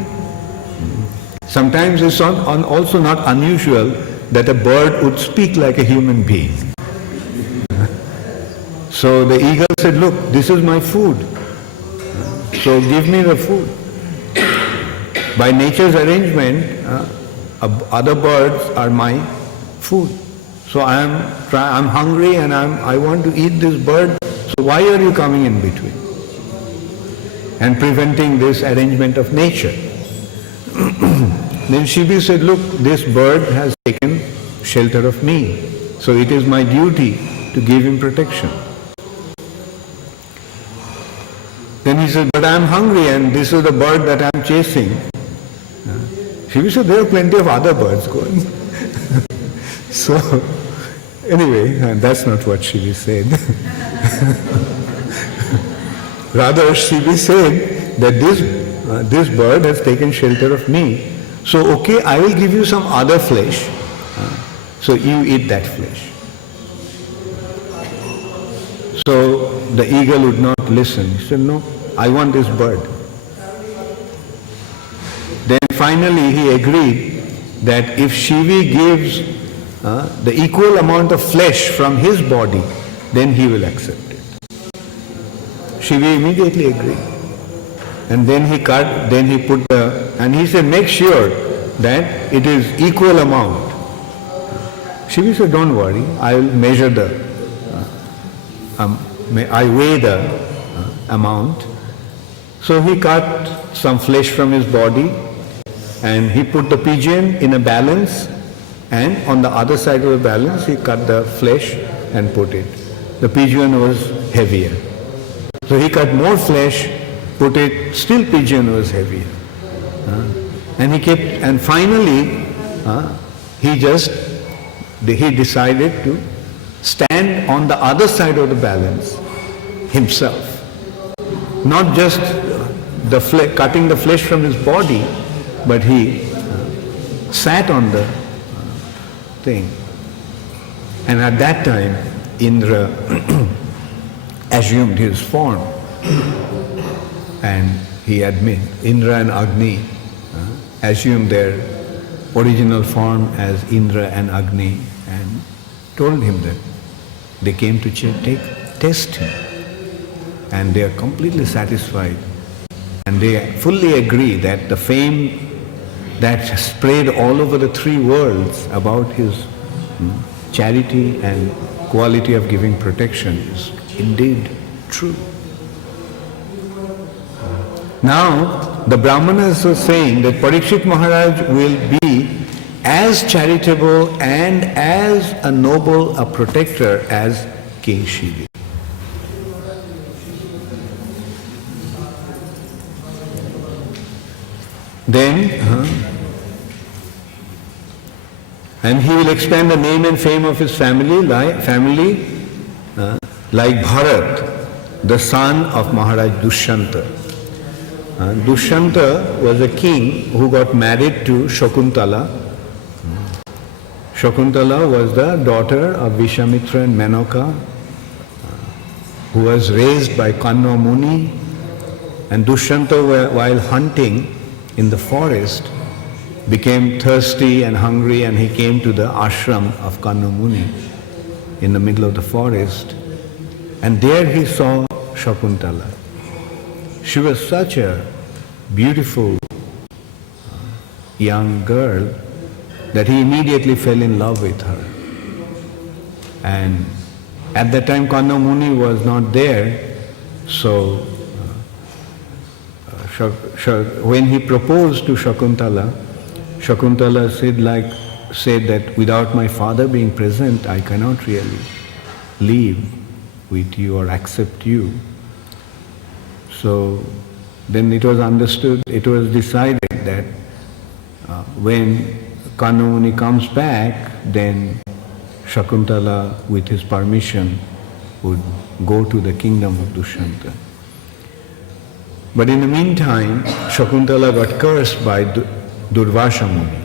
Sometimes it's also not unusual that a bird would speak like a human being. So the eagle said, "Look, this is my food. So give me the food." By nature's arrangement, other birds are my food. So I'm hungry and I want to eat this bird. So why are you coming in between and preventing this arrangement of nature? Then Shibi said, "Look, this bird has taken shelter of me. So it is my duty to give him protection." Then he said, "But I am hungry and this is the bird that I am chasing." Shibi said, "There are plenty of other birds going." So, anyway, that's not what Shibi said. Rather, Shibi said that this bird has taken shelter of me. So okay, I will give you some other flesh, so you eat that flesh. So the eagle would not listen. He said, no, I want this bird. Then finally he agreed that if Shivi gives the equal amount of flesh from his body, then he will accept it. Shivi immediately agreed. And then he cut, then he put and he said, make sure that it is equal amount. Shivi said, don't worry, I will measure I weigh the amount. So he cut some flesh from his body and he put the pigeon in a balance, and on the other side of the balance he cut the flesh and put it. The pigeon was heavier. So he cut more flesh, put it, still pigeon was heavier. And he kept, and finally he decided to stand on the other side of the balance himself. Not just cutting the flesh from his body, but he sat on the thing. And at that time, Indra assumed his form. And he Indra and Agni assumed their original form as Indra and Agni and told him that they came to test him. And they are completely satisfied. And they fully agree that the fame that spread all over the three worlds about his charity and quality of giving protection is indeed true. Now, the Brahmanas are saying that Parīkṣit Maharaj will be as charitable and as a noble a protector as King Shivi. Then, and he will expand the name and fame of his family like Bharat, the son of Mahārāja Dushyanta. Dushyanta was a king who got married to Shakuntala. Shakuntala was the daughter of Vishwamitra and Menoka, who was raised by Kanva Muni. And Dushyanta, while hunting in the forest, became thirsty and hungry, and he came to the ashram of Kanva Muni in the middle of the forest. And there he saw Shakuntala. She was such a beautiful young girl that he immediately fell in love with her. And at that time Kanva Muni was not there, so when he proposed to Shakuntala, Shakuntala said that without my father being present, I cannot really live with you or accept you. So then it was understood, it was decided that when Kanva Muni comes back, then Shakuntala, with his permission, would go to the kingdom of Dushyanta. But in the meantime, Shakuntala got cursed by Durvasa Muni.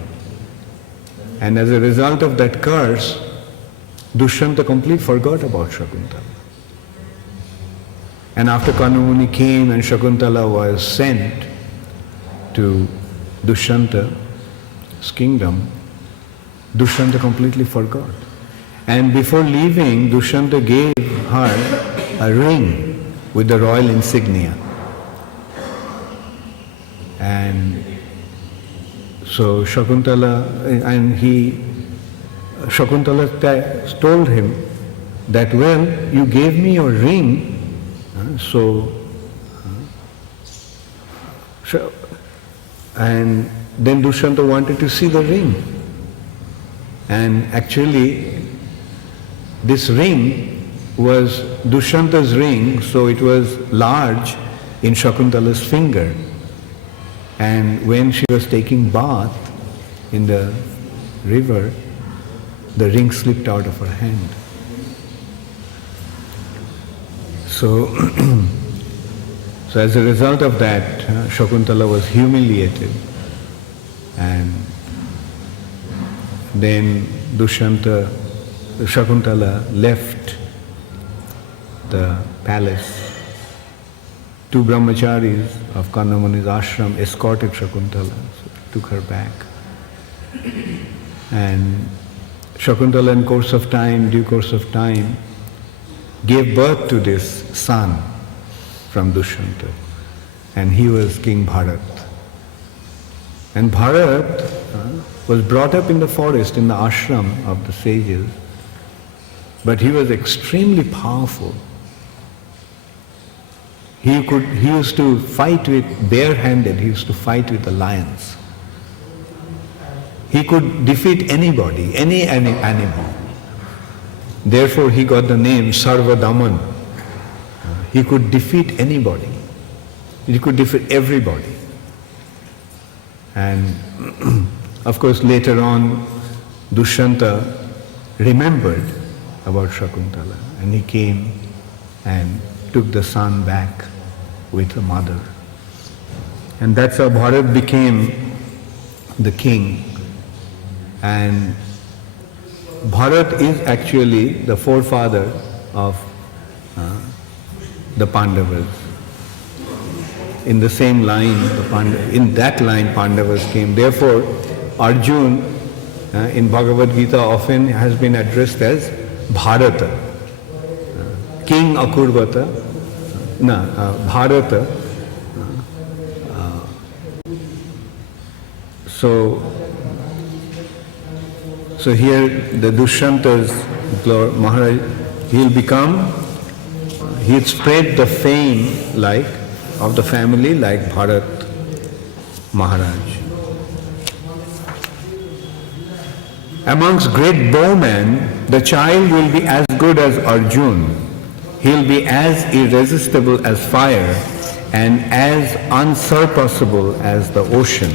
And as a result of that curse, Dushyanta completely forgot about Shakuntala. And after Kanva Muni came and Shakuntala was sent to Dushyanta's kingdom, Dushyanta completely forgot. And before leaving, Dushyanta gave her a ring with the royal insignia. And so Shakuntala told him that, well, you gave me your ring, and then Dushyanta wanted to see the ring. And actually, this ring was Dushyanta's ring, so it was large in Shakuntala's finger. And when she was taking bath in the river, the ring slipped out of her hand. So as a result of that, Shakuntala was humiliated. And then Shakuntala left the palace. Two brahmacharis of Kandamuni's ashram escorted Shakuntala, so took her back. And Shakuntala in due course of time, gave birth to this son from Dushyanta. And he was King Bharat. And Bharat was brought up in the forest, in the ashram of the sages, but he was extremely powerful. He used to fight barehanded, he used to fight with the lions. He could defeat anybody, any animal. Therefore he got the name Sarvadaman. He could defeat anybody. He could defeat everybody. And of course later on Dushyanta remembered about Shakuntala and he came and took the son back with the mother. And that's how Bharat became the king. And Bharat is actually the forefather of the Pandavas. In the same line, in that line Pandavas came. Therefore, Arjun in Bhagavad Gita often has been addressed as Bharata. King Akurvata, Bharata. So here the Dushyanta's Maharaj, he'll spread the fame of the family like Bharat Maharaj. Amongst great bowmen, the child will be as good as Arjun. He'll be as irresistible as fire and as unsurpassable as the ocean.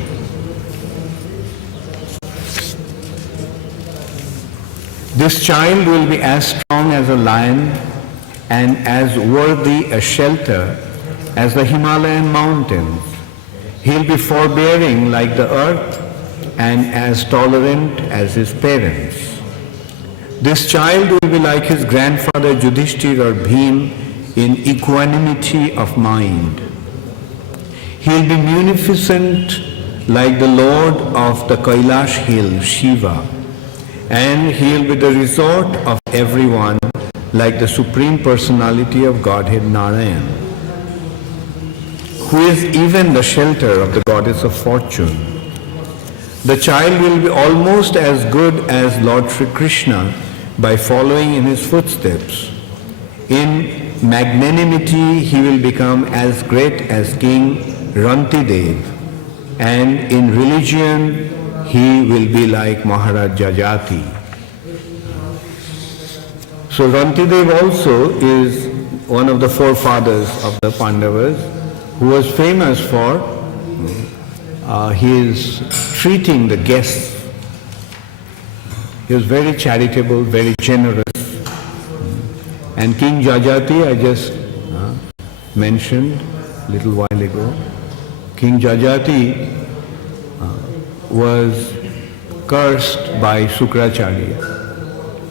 This child will be as strong as a lion and as worthy a shelter as the Himalayan mountains. He'll be forbearing like the earth and as tolerant as his parents. This child will be like his grandfather Yudhiṣṭhira or Bhim in equanimity of mind. He'll be munificent like the Lord of the Kailash hill, Shiva, and he'll be the resort of everyone like the Supreme Personality of Godhead Narayan, who is even the shelter of the Goddess of Fortune. The child will be almost as good as Lord Śrī Kṛṣṇa by following in his footsteps. In magnanimity he will become as great as King Rantidev, and in religion he will be like Mahārāja Jati. So Rantidev also is one of the forefathers of the Pandavas, who was famous for his treating the guests. He was very charitable, very generous. And King Jajati, I just mentioned a little while ago, King Jajati was cursed by Shukracharya.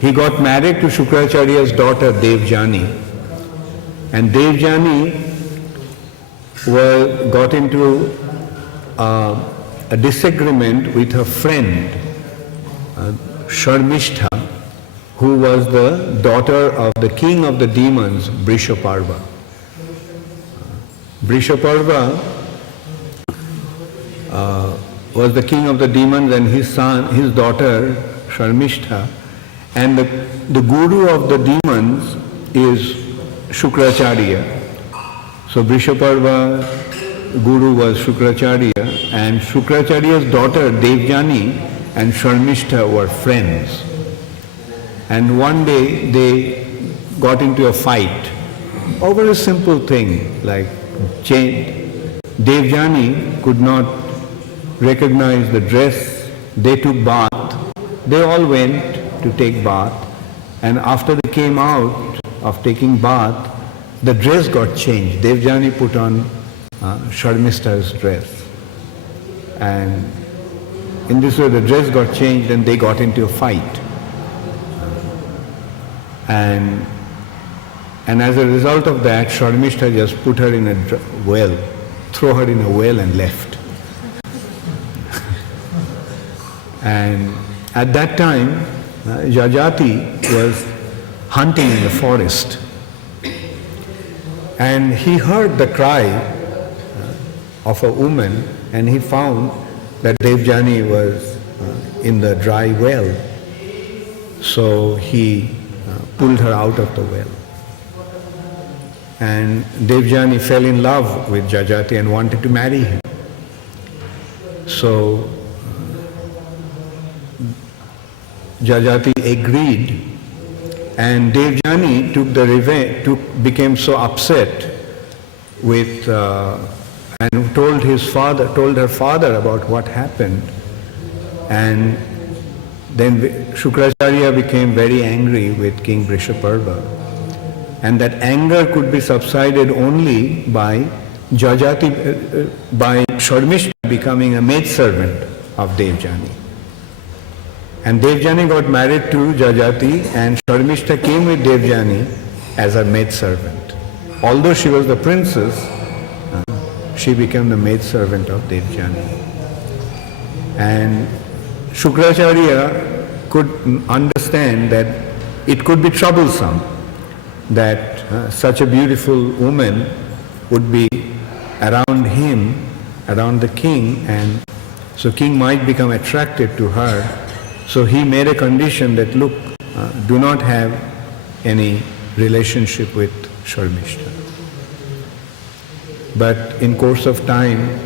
He got married to Shukracharya's daughter Devjani. And Devjani got into a disagreement with her friend Sharmishtha, who was the daughter of the king of the demons, Vrishaparva. Vrishaparva was the king of the demons, and his daughter Sharmishtha, and the guru of the demons is Shukracharya. So Vrishaparva guru was Shukracharya, and Shukracharya's daughter Devjani and Sharmishtha were friends. And one day they got into a fight over a simple thing like Devjani could not recognize the dress. They took bath. They all went to take bath, and after they came out of taking bath, the dress got changed. Devjani put on Sharmishta's dress, and in this way the dress got changed and they got into a fight. And as a result of that, Sharmishta just put her in a well, throw her in a well and left. And at that time, Jajati was hunting in the forest. And he heard the cry of a woman, and he found that Devjani was in the dry well. So he pulled her out of the well. And Devjani fell in love with Jajati and wanted to marry him. So Jajati agreed, and Devjani took the revenge, became so upset with and told her father about what happened. And then Shukracharya became very angry with King Vrishaparva. And that anger could be subsided only by Jajati, by Sharmishta becoming a maidservant of Devjani. And Devjani got married to Jajati, and Sharmishta came with Devjani as her maidservant. Although she was the princess, she became the maidservant of Devjani. And Shukracharya could understand that it could be troublesome that such a beautiful woman would be around him, around the king, and so king might become attracted to her. So he made a condition that, look, do not have any relationship with Sharmishta. But in course of time,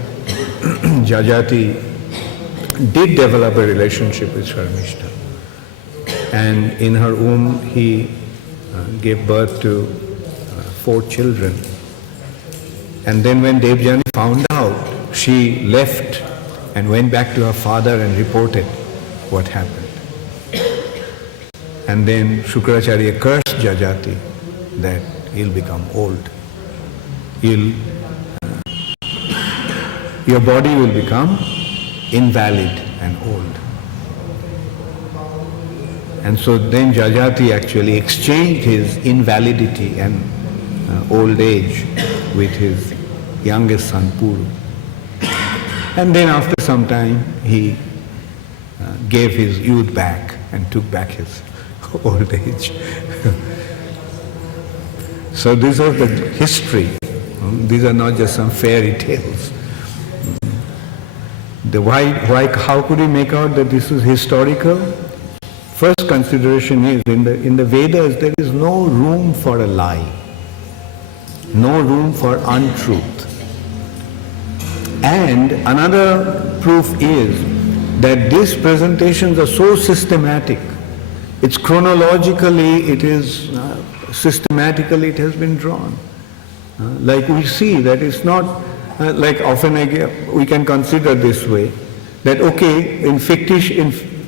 Jajati did develop a relationship with Sharmishta. And in her womb, he gave birth to 4 children. And then when Devjani found out, she left and went back to her father and reported what happened. And then Shukracharya cursed Jajati that he'll become old. Your body will become invalid and old. And so then Jajati actually exchanged his invalidity and old age with his youngest son Puru. And then after some time he gave his youth back and took back his old age. So this was the history. These are not just some fairy tales. How could we make out that this is historical? First consideration is, in the Vedas there is no room for a lie, no room for untruth. And another proof is that these presentations are so systematic. It's chronologically, it is systematically it has been drawn. Like we see that it's not like often we can consider this way, that okay,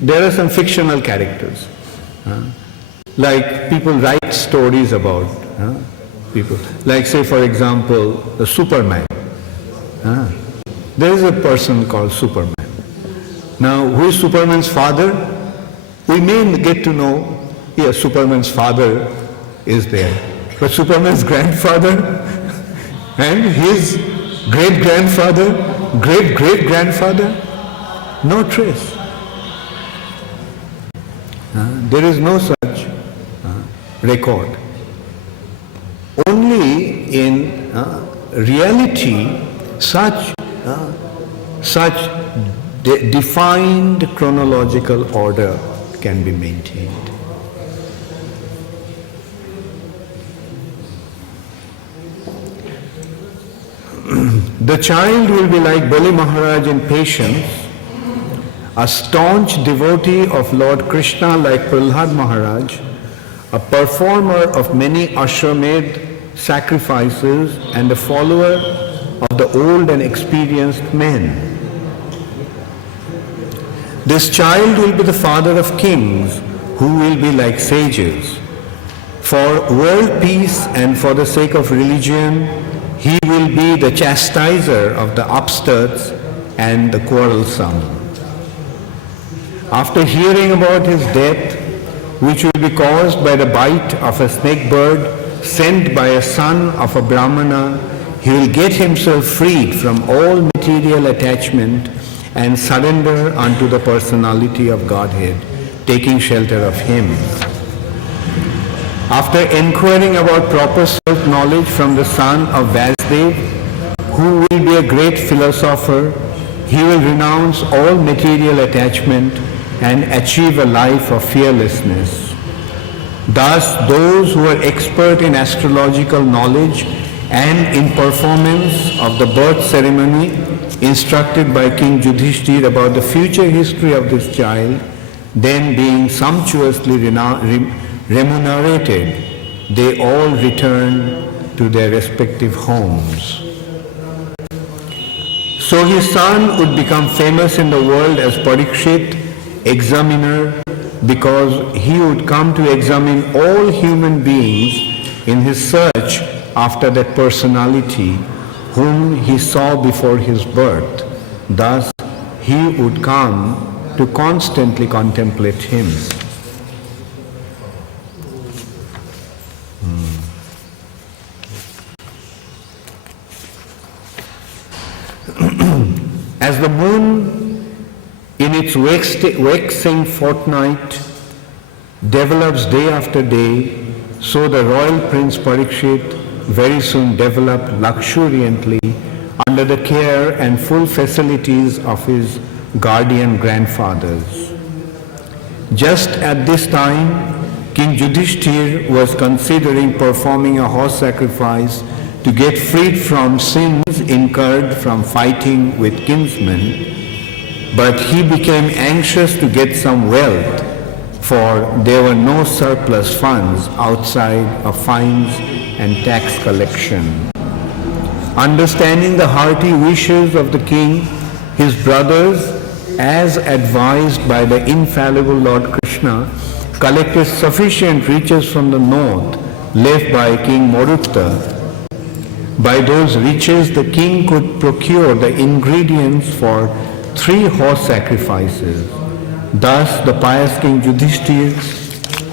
there are some fictional characters. Like people write stories about people. Like say for example, the Superman. There is a person called Superman. Now, who is Superman's father? We may get to know, yes, Superman's father is there. But Superman's grandfather and his great-grandfather, great-great-grandfather, no trace. There is no such record. Only in reality such defined chronological order can be maintained. The child will be like Bali Maharaj in patience, a staunch devotee of Lord Krishna like Prahlad Maharaj, a performer of many Ashramedh sacrifices, and a follower of the old and experienced men. This child will be the father of kings, who will be like sages. For world peace and for the sake of religion, he will be the chastiser of the upstarts and the quarrelsome. After hearing about his death, which will be caused by the bite of a snake bird sent by a son of a Brahmana, he will get himself freed from all material attachment and surrender unto the personality of Godhead, taking shelter of him. After inquiring about proper self-knowledge from the son of Vasudev, who will be a great philosopher, he will renounce all material attachment and achieve a life of fearlessness. Thus, those who are expert in astrological knowledge and in performance of the birth ceremony, instructed by King Yudhiṣṭhira about the future history of this child, then being sumptuously remunerated, they all return to their respective homes. So his son would become famous in the world as Parīkṣit, examiner, because he would come to examine all human beings in his search after that personality whom he saw before his birth. Thus, he would come to constantly contemplate him. As the moon in its waxing fortnight develops day after day, so the royal Prince Parīkṣit very soon developed luxuriantly under the care and full facilities of his guardian grandfathers. Just at this time, King Yudhiṣṭhira was considering performing a horse sacrifice to get freed from sins incurred from fighting with kinsmen, but he became anxious to get some wealth, for there were no surplus funds outside of fines and tax collection. Understanding the hearty wishes of the king, his brothers, as advised by the infallible Lord Krishna, collected sufficient riches from the north left by King Marutta. By those riches the king could procure the ingredients for 3 horse sacrifices. Thus the pious King Yudhiṣṭhira,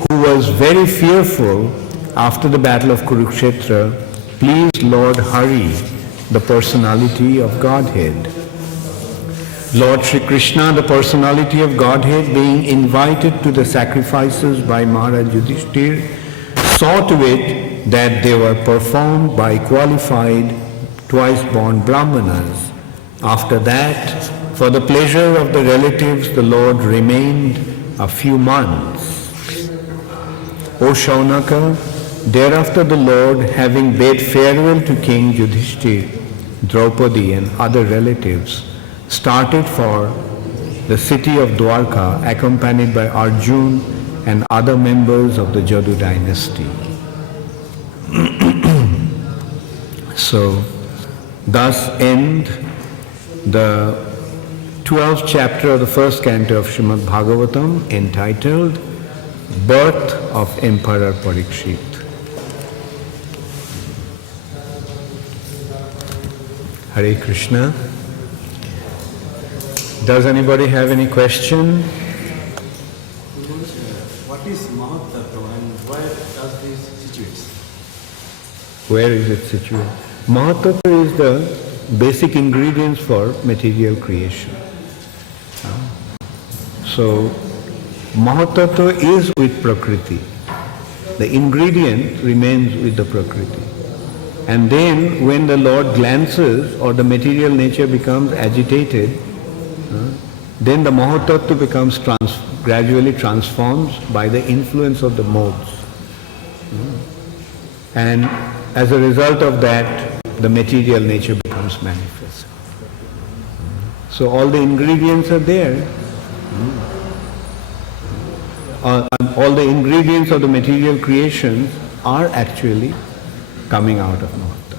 who was very fearful after the battle of Kurukshetra, pleased Lord Hari, the personality of Godhead. Lord Śrī Kṛṣṇa, the personality of Godhead, being invited to the sacrifices by Mahārāja Yudhiṣṭhira, saw to it that they were performed by qualified twice-born Brahmanas. After that, for the pleasure of the relatives, the Lord remained a few months. O Śaunaka, thereafter the Lord, having bade farewell to King Yudhiṣṭhira, Draupadi and other relatives, started for the city of Dwarka, accompanied by Arjuna and other members of the Jadu dynasty. So, thus end the 12th chapter of the first canto of Srimad Bhagavatam, entitled Birth of Emperor Parīkṣit. Hare Krishna. Does anybody have any question? What is Mahārāja and where does this situate? Where is it situated? Mahārāja is the basic ingredients for material creation. So, Mahārāja is with Prakriti. The ingredient remains with the Prakriti. And then when the Lord glances or the material nature becomes agitated, then the Mahārāja becomes gradually transforms by the influence of the modes. And as a result of that, the material nature becomes manifest. So all the ingredients are there. All the ingredients of the material creations are actually coming out of Mahārāja.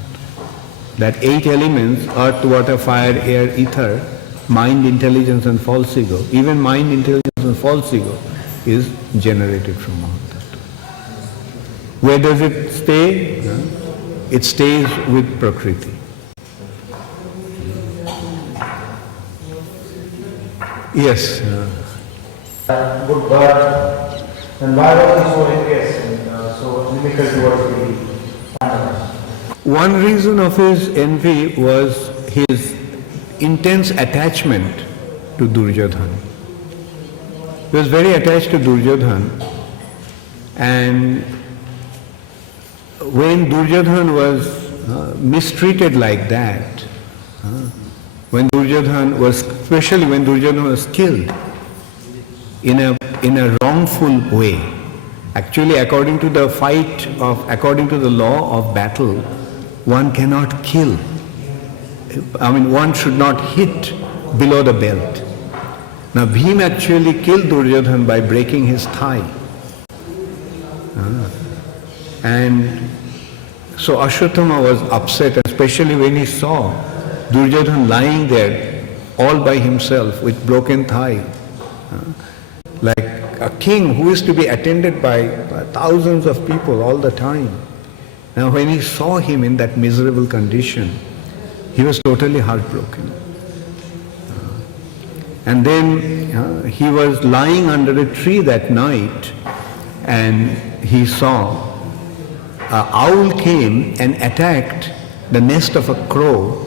That 8 elements, earth, water, fire, air, ether, mind, intelligence and false ego, even mind, intelligence and false ego is generated from Mahārāja. Where does it stay? It stays with Prakriti. Yes. good birth, then why was he so envious and so inimical towards the Pandavas? One reason of his envy was his intense attachment to Duryodhana. He was very attached to Duryodhana, and when Duryodhana was mistreated like that, when Duryodhana was, especially when Duryodhana was killed in a wrongful way. Actually, according to the law of battle, one cannot kill. I mean, one should not hit below the belt. Now, Bhim actually killed Duryodhana by breaking his thigh. And so Aśvatthāmā was upset, especially when he saw Duryodhana lying there all by himself with broken thigh. Like a king who is to be attended by thousands of people all the time. Now when he saw him in that miserable condition, he was totally heartbroken. And then he was lying under a tree that night, and he saw an owl came and attacked the nest of a crow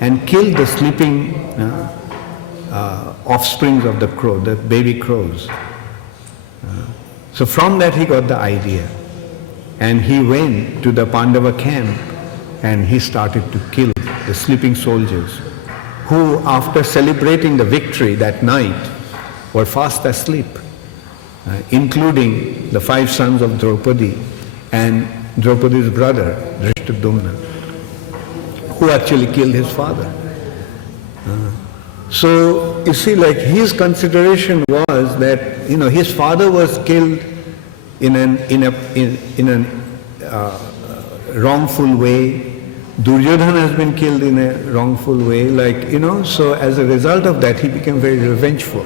and killed the sleeping offsprings of the crow, the baby crows. So from that he got the idea, and he went to the Pandava camp and he started to kill the sleeping soldiers who, after celebrating the victory that night, were fast asleep, including the 5 sons of Draupadi and Draupadi's brother, Yudhiṣṭhira, who actually killed his father. So you see, like, his consideration was that his father was killed in a wrongful way. Duryodhana has been killed in a wrongful way, so as a result of that he became very revengeful.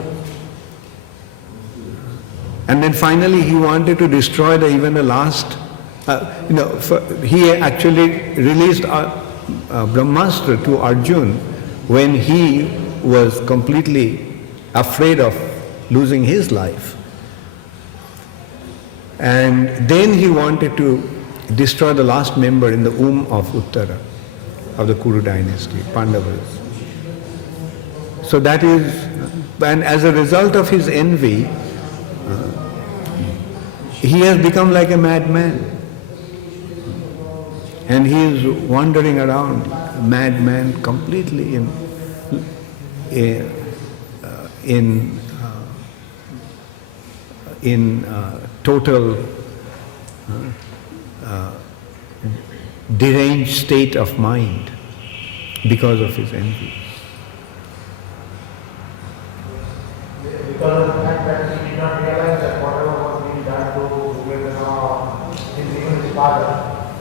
And then finally he wanted to destroy even the last, he actually released brahmāstra to Arjuna when he was completely afraid of losing his life. And then he wanted to destroy the last member in the womb of Uttarā, of the Kuru dynasty, Pandavas. So that is, and as a result of his envy, he has become like a madman. And he is wandering around, a madman, completely in total deranged state of mind because of his envy. Because of the fact that he did not realize that whatever was being done to Yudhiṣṭhira, even his father,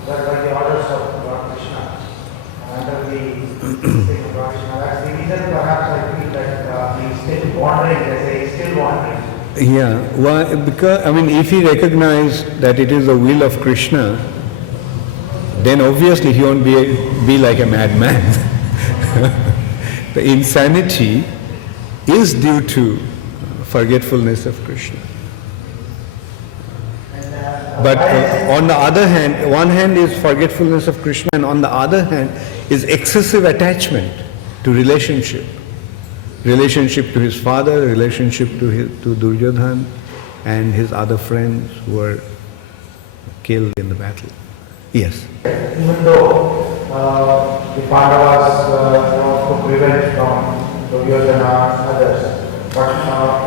were by the orders of Lord Krishna, under the state of Lord Krishna. That's the reason perhaps I feel that he is still wandering, he is still wandering. Yeah, why? Because, if he recognized that it is the will of Krishna, then obviously he won't be like a madman. The insanity is due to forgetfulness of Krishna. But on the other hand, one hand is forgetfulness of Krishna, and on the other hand is excessive attachment to relationship to his father, relationship to Duryodhana and his other friends who were killed in the battle. Yes. Even though the Pandavas could prevent from Duryodhana and others, but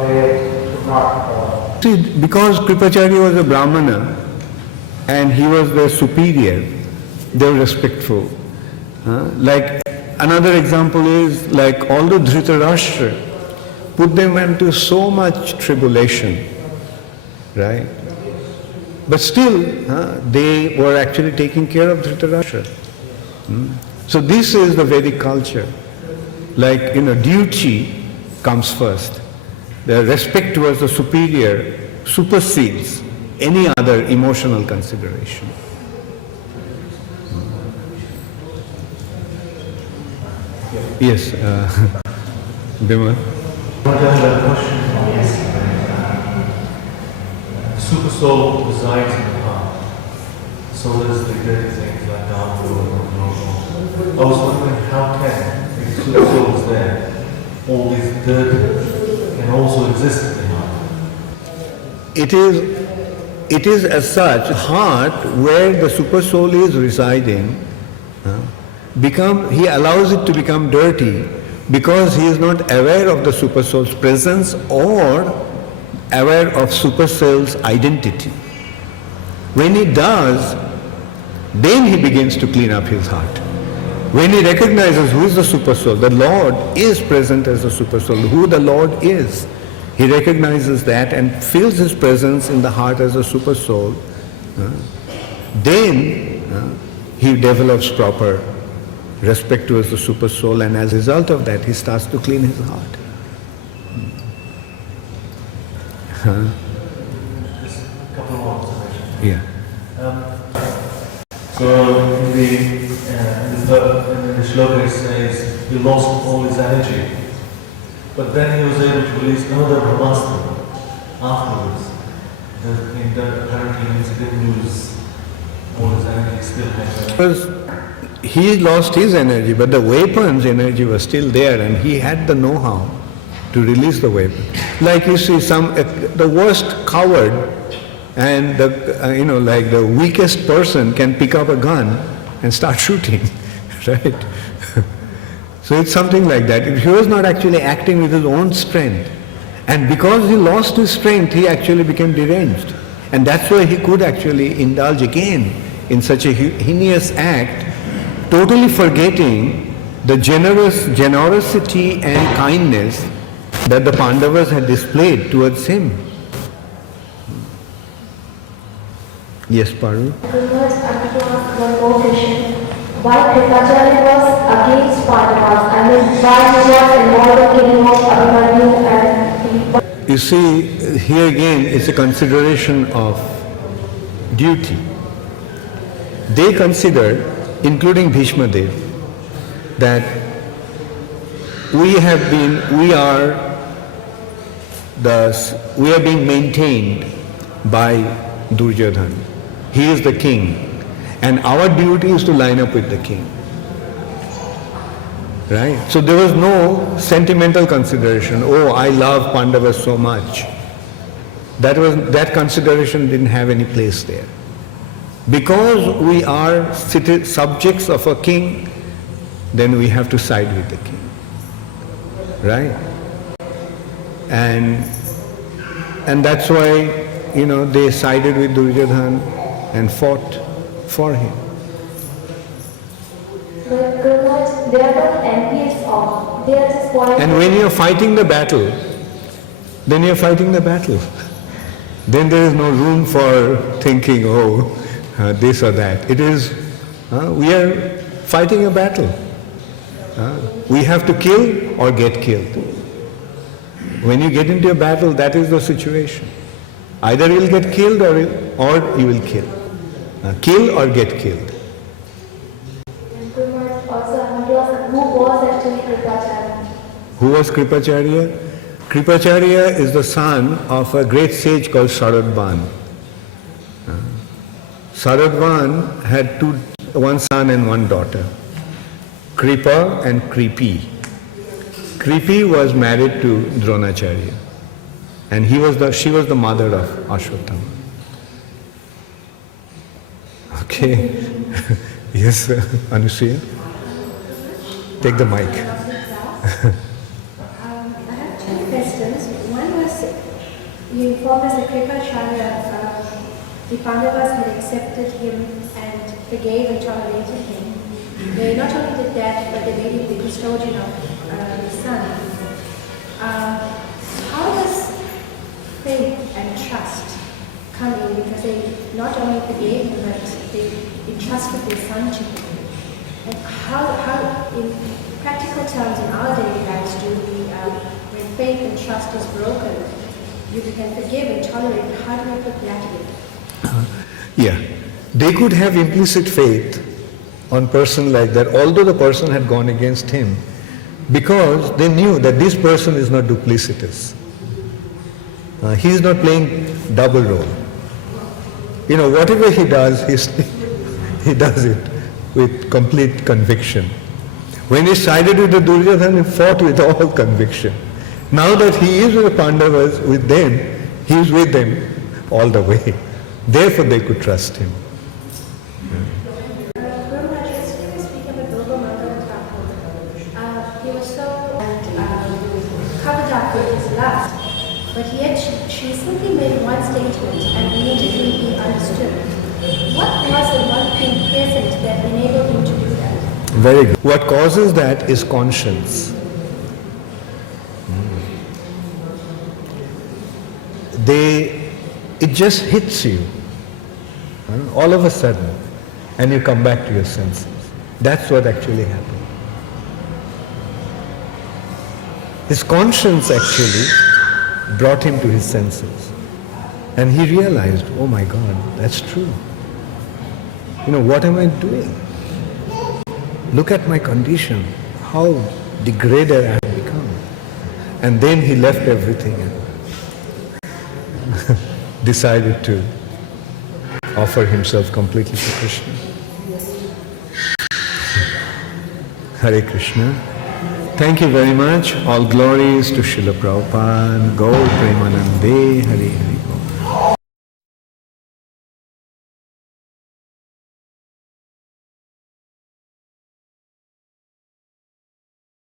they could not. See, because Kripacharya was a Brahmana and he was their superior, they were respectful. Like another example is, like, although Dhritarashtra put them into so much tribulation, right? But still, they were actually taking care of Dhritarashtra. So this is the Vedic culture. Like, duty comes first. The respect towards the superior supersedes any other emotional consideration. Yes, Bima. super soul resides in the heart. So does the dirty things like alcohol and alcohol. I was wondering how can, if the super soul is there, all these dirt can also exist in the heart? It is as such, heart where the super soul is residing, he allows it to become dirty because he is not aware of the super soul's presence or aware of super soul's identity. When he does, then he begins to clean up his heart. When he recognizes who is the super soul, the Lord is present as the super soul, who the Lord is, he recognizes that and feels his presence in the heart as a super soul, then he develops proper respect towards the super soul, and as a result of that he starts to clean his heart. Just a couple more observations. Yeah. So in the shloka it says he lost all his energy, but then he was able to release another brahmāstra afterwards. Apparently means he didn't lose all his energy, he still had Because he lost his energy, but the weapon's energy was still there, and he had the know-how to release the weapon. Like you see, the worst coward and like the weakest person can pick up a gun and start shooting, right? So it's something like that. He was not actually acting with his own strength, and because he lost his strength, he actually became deranged, and that's why he could actually indulge again in such a heinous act, totally forgetting the generosity and kindness that the Pandavas had displayed towards him. Yes, Paru? One more question. Why Kripacharya was against Pandavas? I mean, why he was involved in killing of Abhimanyu and... You see, here again it's a consideration of duty. They considered, including Bhishma Dev, that we are being maintained by Duryodhana. He is the king, and our duty is to line up with the king. Right? So there was no sentimental consideration, oh, I love Pandavas so much. That consideration didn't have any place there. Because we are subjects of a king, then we have to side with the king. Right? And that's why, they sided with Duryodhana and fought for him. But Gurudhara, they are not envious of, they are just following... And when you're fighting the battle, then you're fighting the battle. Then there is no room for thinking, this or that. It is, we are fighting a battle. We have to kill or get killed. When you get into a battle, that is the situation. Either you will get killed or you will kill. Kill or get killed. And Gurudhara, also I want to ask, who was actually Kripacharya? Who was Kripacharya? Kripacharya is the son of a great sage called Saradvan. Saradvan had one son and one daughter, Kripa and Kripi. Kripi was married to Dronacharya, and she was the mother of Aśvatthāmā. Okay. Yes, Anusuya? Take the mic. I have two questions. One was, you informed us that Kripacharya, the Pandavas had accepted him and forgave and tolerated him. They not only did that, but they made him the custodian of the son. How does faith and trust come in? Because they not only forgave him, but they entrusted their son to him. And how in practical terms in our daily lives do we, when faith and trust is broken, you can forgive and tolerate, how do we put that in? Yeah. They could have implicit faith on a person like that, although the person had gone against him, because they knew that this person is not duplicitous. He is not playing double role. whatever he does, he does it with complete conviction. When he sided with the Duryodhana, he fought with all conviction. Now that he is with the Pandavas, with them, he is with them all the way. Therefore they could trust him. Guru Maharaj, yesterday we were speaking with Guru Thakur. He was so covered up with his lust, but yet she simply made one statement and immediately he understood. What was the one thing present that enabled him to do that? Very good. What causes that is conscience. It just hits you, all of a sudden, and you come back to your senses. That's what actually happened. His conscience actually brought him to his senses. And he realized, oh my God, that's true. What am I doing? Look at my condition, how degraded I have become. And then he left everything and decided to offer himself completely to Krishna. Hare Krishna. Thank you very much. All glories to Srila Prabhupada, Gaur Premanande, Hare Hare.